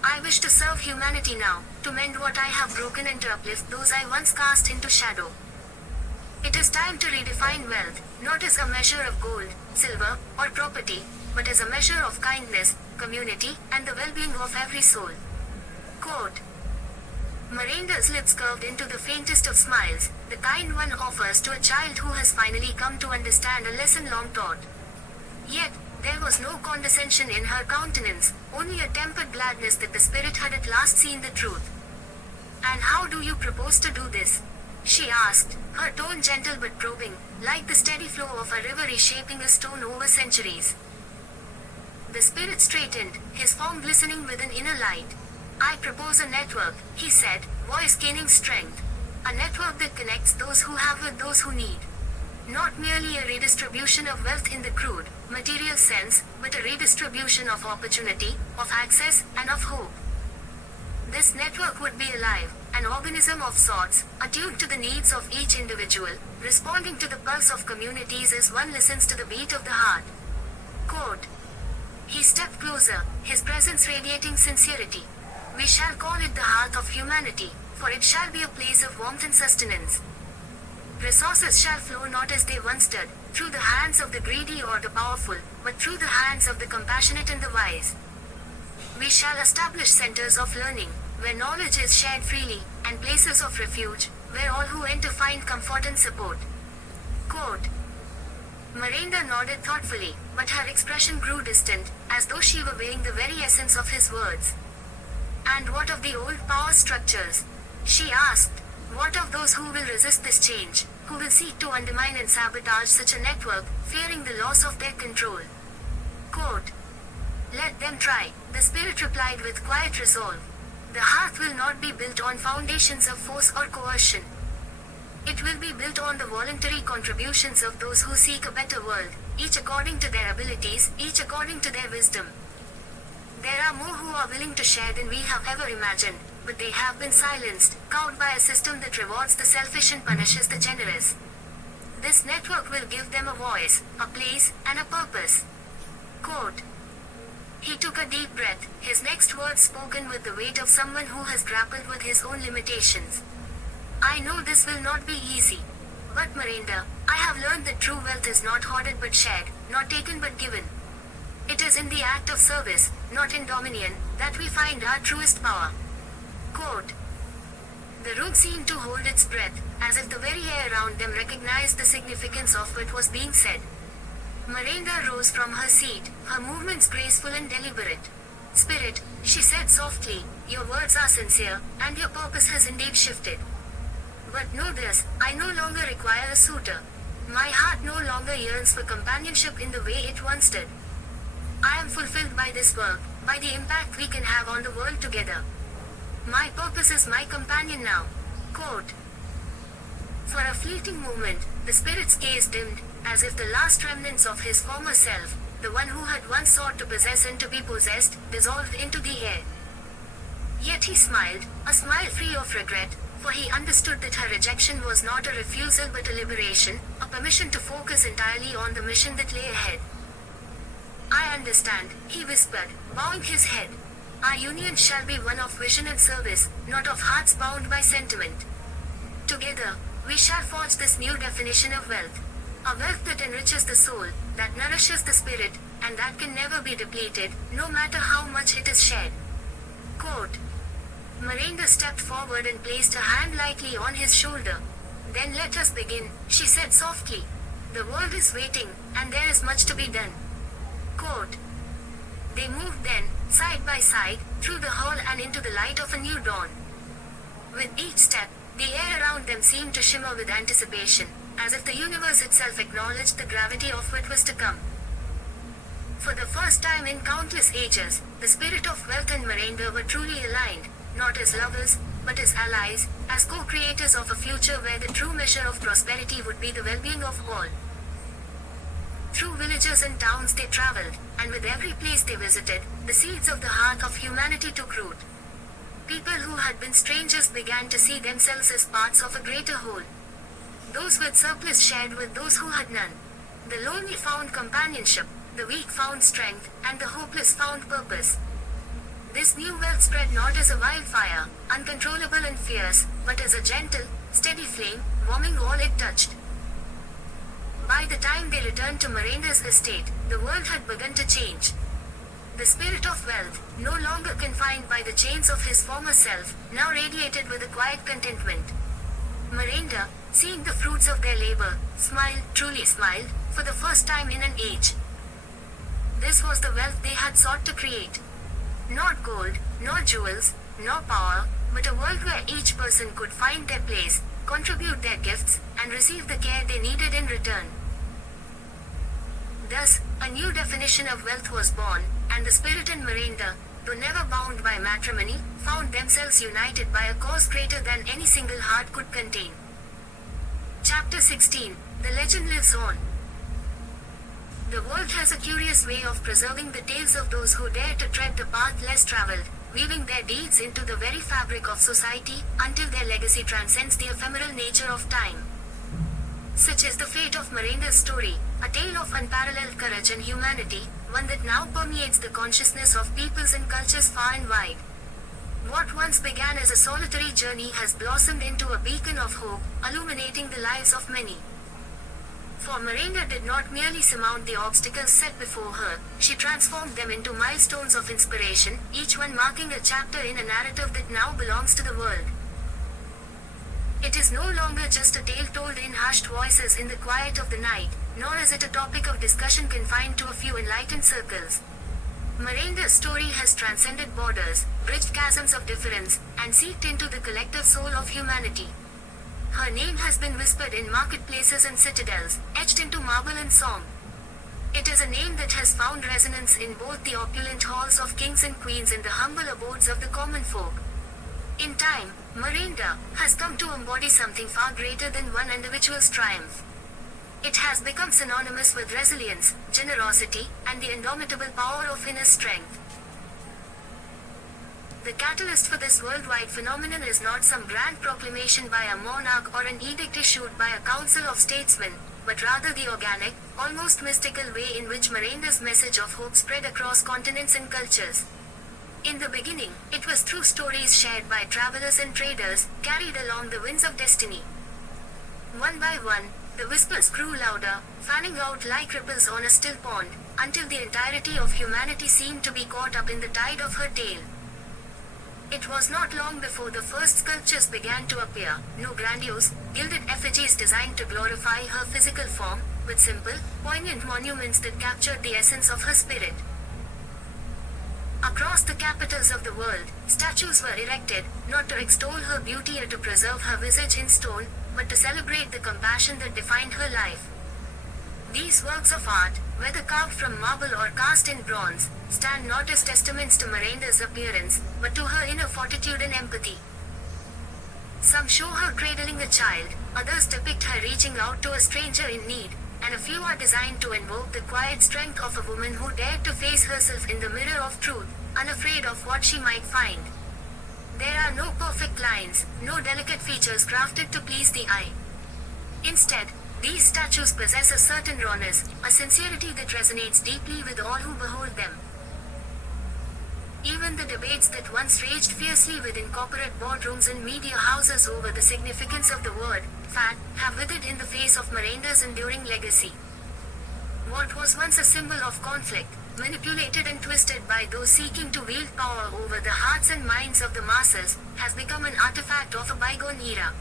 I wish to serve humanity now, to mend what I have broken and to uplift those I once cast into shadow. It is time to redefine wealth, not as a measure of gold, silver, or property, but as a measure of kindness, community, and the well-being of every soul. Quote. Miranda's lips curved into the faintest of smiles, the kind one offers to a child who has finally come to understand a lesson long taught. Yet, there was no condescension in her countenance, only a tempered gladness that the spirit had at last seen the truth. And how do you propose to do this? She asked, her tone gentle but probing, like the steady flow of a river reshaping a stone over centuries. The spirit straightened, his form glistening with an inner light. I propose a network, he said, voice gaining strength. A network that connects those who have with those who need. Not merely a redistribution of wealth in the crude, material sense, but a redistribution of opportunity, of access, and of hope. This network would be alive, an organism of sorts, attuned to the needs of each individual, responding to the pulse of communities as one listens to the beat of the heart. Quote. He stepped closer, his presence radiating sincerity. We shall call it the hearth of humanity, for it shall be a place of warmth and sustenance. Resources shall flow not as they once did, through the hands of the greedy or the powerful, but through the hands of the compassionate and the wise. We shall establish centers of learning, where knowledge is shared freely, and places of refuge, where all who enter find comfort and support. Quote. Miranda nodded thoughtfully, but her expression grew distant, as though she were weighing the very essence of his words. And what of the old power structures? She asked. What of those who will resist this change, who will seek to undermine and sabotage such a network, fearing the loss of their control? Quote. Let them try, the spirit replied with quiet resolve. The hearth will not be built on foundations of force or coercion. It will be built on the voluntary contributions of those who seek a better world, each according to their abilities, each according to their wisdom. There are more who are willing to share than we have ever imagined, but they have been silenced, cowed by a system that rewards the selfish and punishes the generous. This network will give them a voice, a place, and a purpose. Quote. He took a deep breath, his next words spoken with the weight of someone who has grappled with his own limitations. I know this will not be easy. But Miranda, I have learned that true wealth is not hoarded but shared, not taken but given. It is in the act of service, not in dominion, that we find our truest power. Quote. The room seemed to hold its breath, as if the very air around them recognized the significance of what was being said. Miranda rose from her seat, her movements graceful and deliberate. Spirit, she said softly, your words are sincere, and your purpose has indeed shifted. But know this, I no longer require a suitor. My heart no longer yearns for companionship in the way it once did. I am fulfilled by this work, by the impact we can have on the world together. My purpose is my companion now. Quote. For a fleeting moment, the spirit's gaze dimmed, as if the last remnants of his former self, the one who had once sought to possess and to be possessed, dissolved into the air. Yet he smiled, a smile free of regret, for he understood that her rejection was not a refusal but a liberation, a permission to focus entirely on the mission that lay ahead. I understand, he whispered, bowing his head. Our union shall be one of vision and service, not of hearts bound by sentiment. Together, we shall forge this new definition of wealth. A wealth that enriches the soul, that nourishes the spirit, and that can never be depleted, no matter how much it is shared. Quote. Miranda stepped forward and placed her hand lightly on his shoulder. Then let us begin, she said softly. The world is waiting, and there is much to be done. Quote. They moved then, side by side, through the hall and into the light of a new dawn. With each step, the air around them seemed to shimmer with anticipation, as if the universe itself acknowledged the gravity of what was to come. For the first time in countless ages, the spirit of wealth and Miranda were truly aligned, not as lovers, but as allies, as co-creators of a future where the true measure of prosperity would be the well-being of all. Through villages and towns they traveled, and with every place they visited, the seeds of the heart of humanity took root. People who had been strangers began to see themselves as parts of a greater whole. Those with surplus shared with those who had none. The lonely found companionship, the weak found strength, and the hopeless found purpose. This new wealth spread not as a wildfire, uncontrollable and fierce, but as a gentle, steady flame, warming all it touched. By the time they returned to Miranda's estate, the world had begun to change. The spirit of wealth, no longer confined by the chains of his former self, now radiated with a quiet contentment. Miranda, seeing the fruits of their labor, smiled, truly smiled, for the first time in an age. This was the wealth they had sought to create. Not gold, nor jewels, nor power, but a world where each person could find their place, contribute their gifts, and receive the care they needed in return. Thus, a new definition of wealth was born, and the spirit and Miranda, though never bound by matrimony, found themselves united by a cause greater than any single heart could contain. Chapter 16. The legend lives on. The world has a curious way of preserving the tales of those who dare to tread the path less traveled, weaving their deeds into the very fabric of society, until their legacy transcends the ephemeral nature of time. Such is the fate of Miranda's story, a tale of unparalleled courage and humanity, one that now permeates the consciousness of peoples and cultures far and wide. What once began as a solitary journey has blossomed into a beacon of hope, illuminating the lives of many. For Miranda did not merely surmount the obstacles set before her, she transformed them into milestones of inspiration, each one marking a chapter in a narrative that now belongs to the world. It is no longer just a tale told in hushed voices in the quiet of the night, nor is it a topic of discussion confined to a few enlightened circles. Miranda's story has transcended borders, bridged chasms of difference, and seeped into the collective soul of humanity. Her name has been whispered in marketplaces and citadels, etched into marble and song. It is a name that has found resonance in both the opulent halls of kings and queens and the humble abodes of the common folk. In time, Miranda has come to embody something far greater than one individual's triumph. It has become synonymous with resilience, generosity, and the indomitable power of inner strength. The catalyst for this worldwide phenomenon is not some grand proclamation by a monarch or an edict issued by a council of statesmen, but rather the organic, almost mystical way in which Miranda's message of hope spread across continents and cultures. In the beginning, it was through stories shared by travelers and traders, carried along the winds of destiny. One by one, the whispers grew louder, fanning out like ripples on a still pond, until the entirety of humanity seemed to be caught up in the tide of her tale. It was not long before the first sculptures began to appear, no grandiose, gilded effigies designed to glorify her physical form, but simple, poignant monuments that captured the essence of her spirit. Across the capitals of the world, statues were erected, not to extol her beauty or to preserve her visage in stone, but to celebrate the compassion that defined her life. These works of art, whether carved from marble or cast in bronze, stand not as testaments to Miranda's appearance, but to her inner fortitude and empathy. Some show her cradling a child, others depict her reaching out to a stranger in need, and a few are designed to invoke the quiet strength of a woman who dared to face herself in the mirror of truth, unafraid of what she might find. There are no perfect lines, no delicate features crafted to please the eye. Instead, these statues possess a certain rawness, a sincerity that resonates deeply with all who behold them. Even the debates that once raged fiercely within corporate boardrooms and media houses over the significance of the word fat have withered in the face of Miranda's enduring legacy. What was once a symbol of conflict, manipulated and twisted by those seeking to wield power over the hearts and minds of the masses, has become an artifact of a bygone era.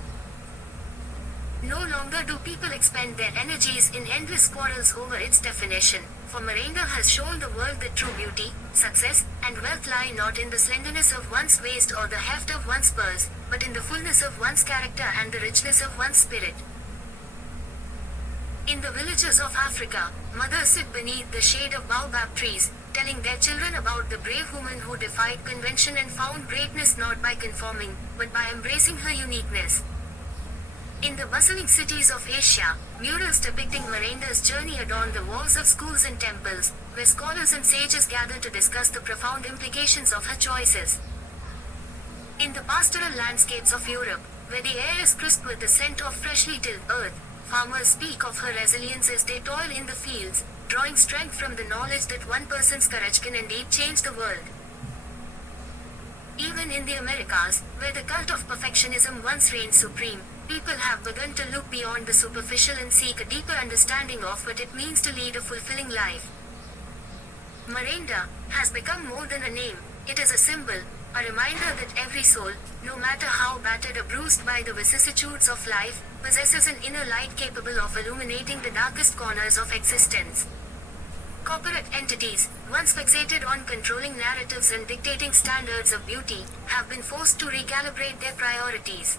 No longer do people expend their energies in endless quarrels over its definition, for Miranda has shown the world that true beauty, success, and wealth lie not in the slenderness of one's waist or the heft of one's purse, but in the fullness of one's character and the richness of one's spirit. In the villages of Africa, mothers sit beneath the shade of baobab trees, telling their children about the brave woman who defied convention and found greatness not by conforming, but by embracing her uniqueness. In the bustling cities of Asia, murals depicting Miranda's journey adorn the walls of schools and temples, where scholars and sages gather to discuss the profound implications of her choices. In the pastoral landscapes of Europe, where the air is crisp with the scent of freshly tilled earth, farmers speak of her resilience as they toil in the fields, drawing strength from the knowledge that one person's courage can indeed change the world. Even in the Americas, where the cult of perfectionism once reigned supreme, people have begun to look beyond the superficial and seek a deeper understanding of what it means to lead a fulfilling life. Miranda has become more than a name, it is a symbol, a reminder that every soul, no matter how battered or bruised by the vicissitudes of life, possesses an inner light capable of illuminating the darkest corners of existence. Corporate entities, once fixated on controlling narratives and dictating standards of beauty, have been forced to recalibrate their priorities.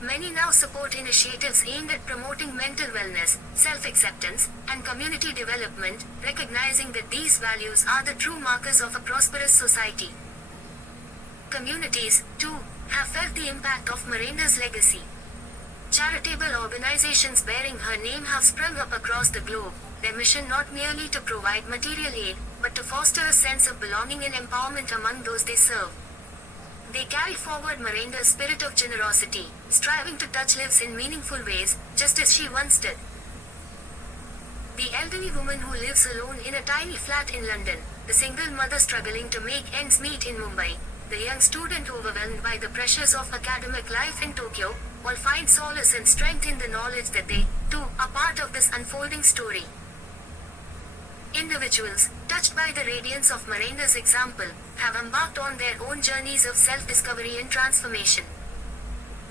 Many now support initiatives aimed at promoting mental wellness, self-acceptance, and community development, recognizing that these values are the true markers of a prosperous society. Communities, too, have felt the impact of Miranda's legacy. Charitable organizations bearing her name have sprung up across the globe, their mission not merely to provide material aid, but to foster a sense of belonging and empowerment among those they serve. They carry forward Miranda's spirit of generosity, striving to touch lives in meaningful ways, just as she once did. The elderly woman who lives alone in a tiny flat in London, the single mother struggling to make ends meet in Mumbai, the young student overwhelmed by the pressures of academic life in Tokyo, all find solace and strength in the knowledge that they, too, are part of this unfolding story. Individuals, touched by the radiance of Miranda's example, have embarked on their own journeys of self-discovery and transformation.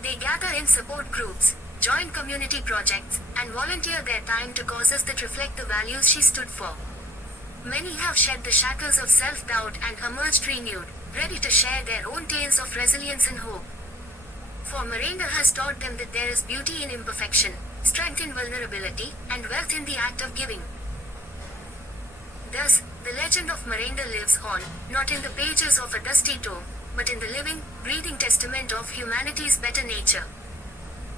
They gather in support groups, join community projects, and volunteer their time to causes that reflect the values she stood for. Many have shed the shackles of self-doubt and emerged renewed, ready to share their own tales of resilience and hope. For Miranda has taught them that there is beauty in imperfection, strength in vulnerability, and wealth in the act of giving. Thus, the legend of Miranda lives on, not in the pages of a dusty tome, but in the living, breathing testament of humanity's better nature.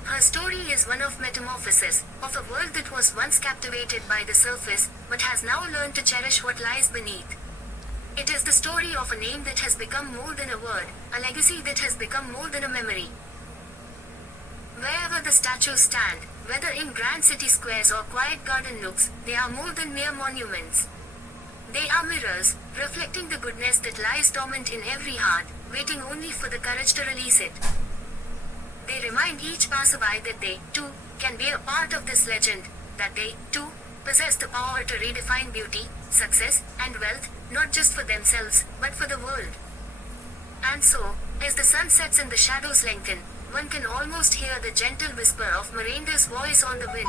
Her story is one of metamorphosis, of a world that was once captivated by the surface, but has now learned to cherish what lies beneath. It is the story of a name that has become more than a word, a legacy that has become more than a memory. Wherever the statues stand, Whether in grand city squares or quiet garden nooks, they are more than mere monuments. They are mirrors, reflecting the goodness that lies dormant in every heart, waiting only for the courage to release it. They remind each passerby that they, too, can be a part of this legend, that they, too, possess the power to redefine beauty, success, and wealth, not just for themselves, but for the world. And so, as the sun sets and the shadows lengthen, one can almost hear the gentle whisper of Miranda's voice on the wind.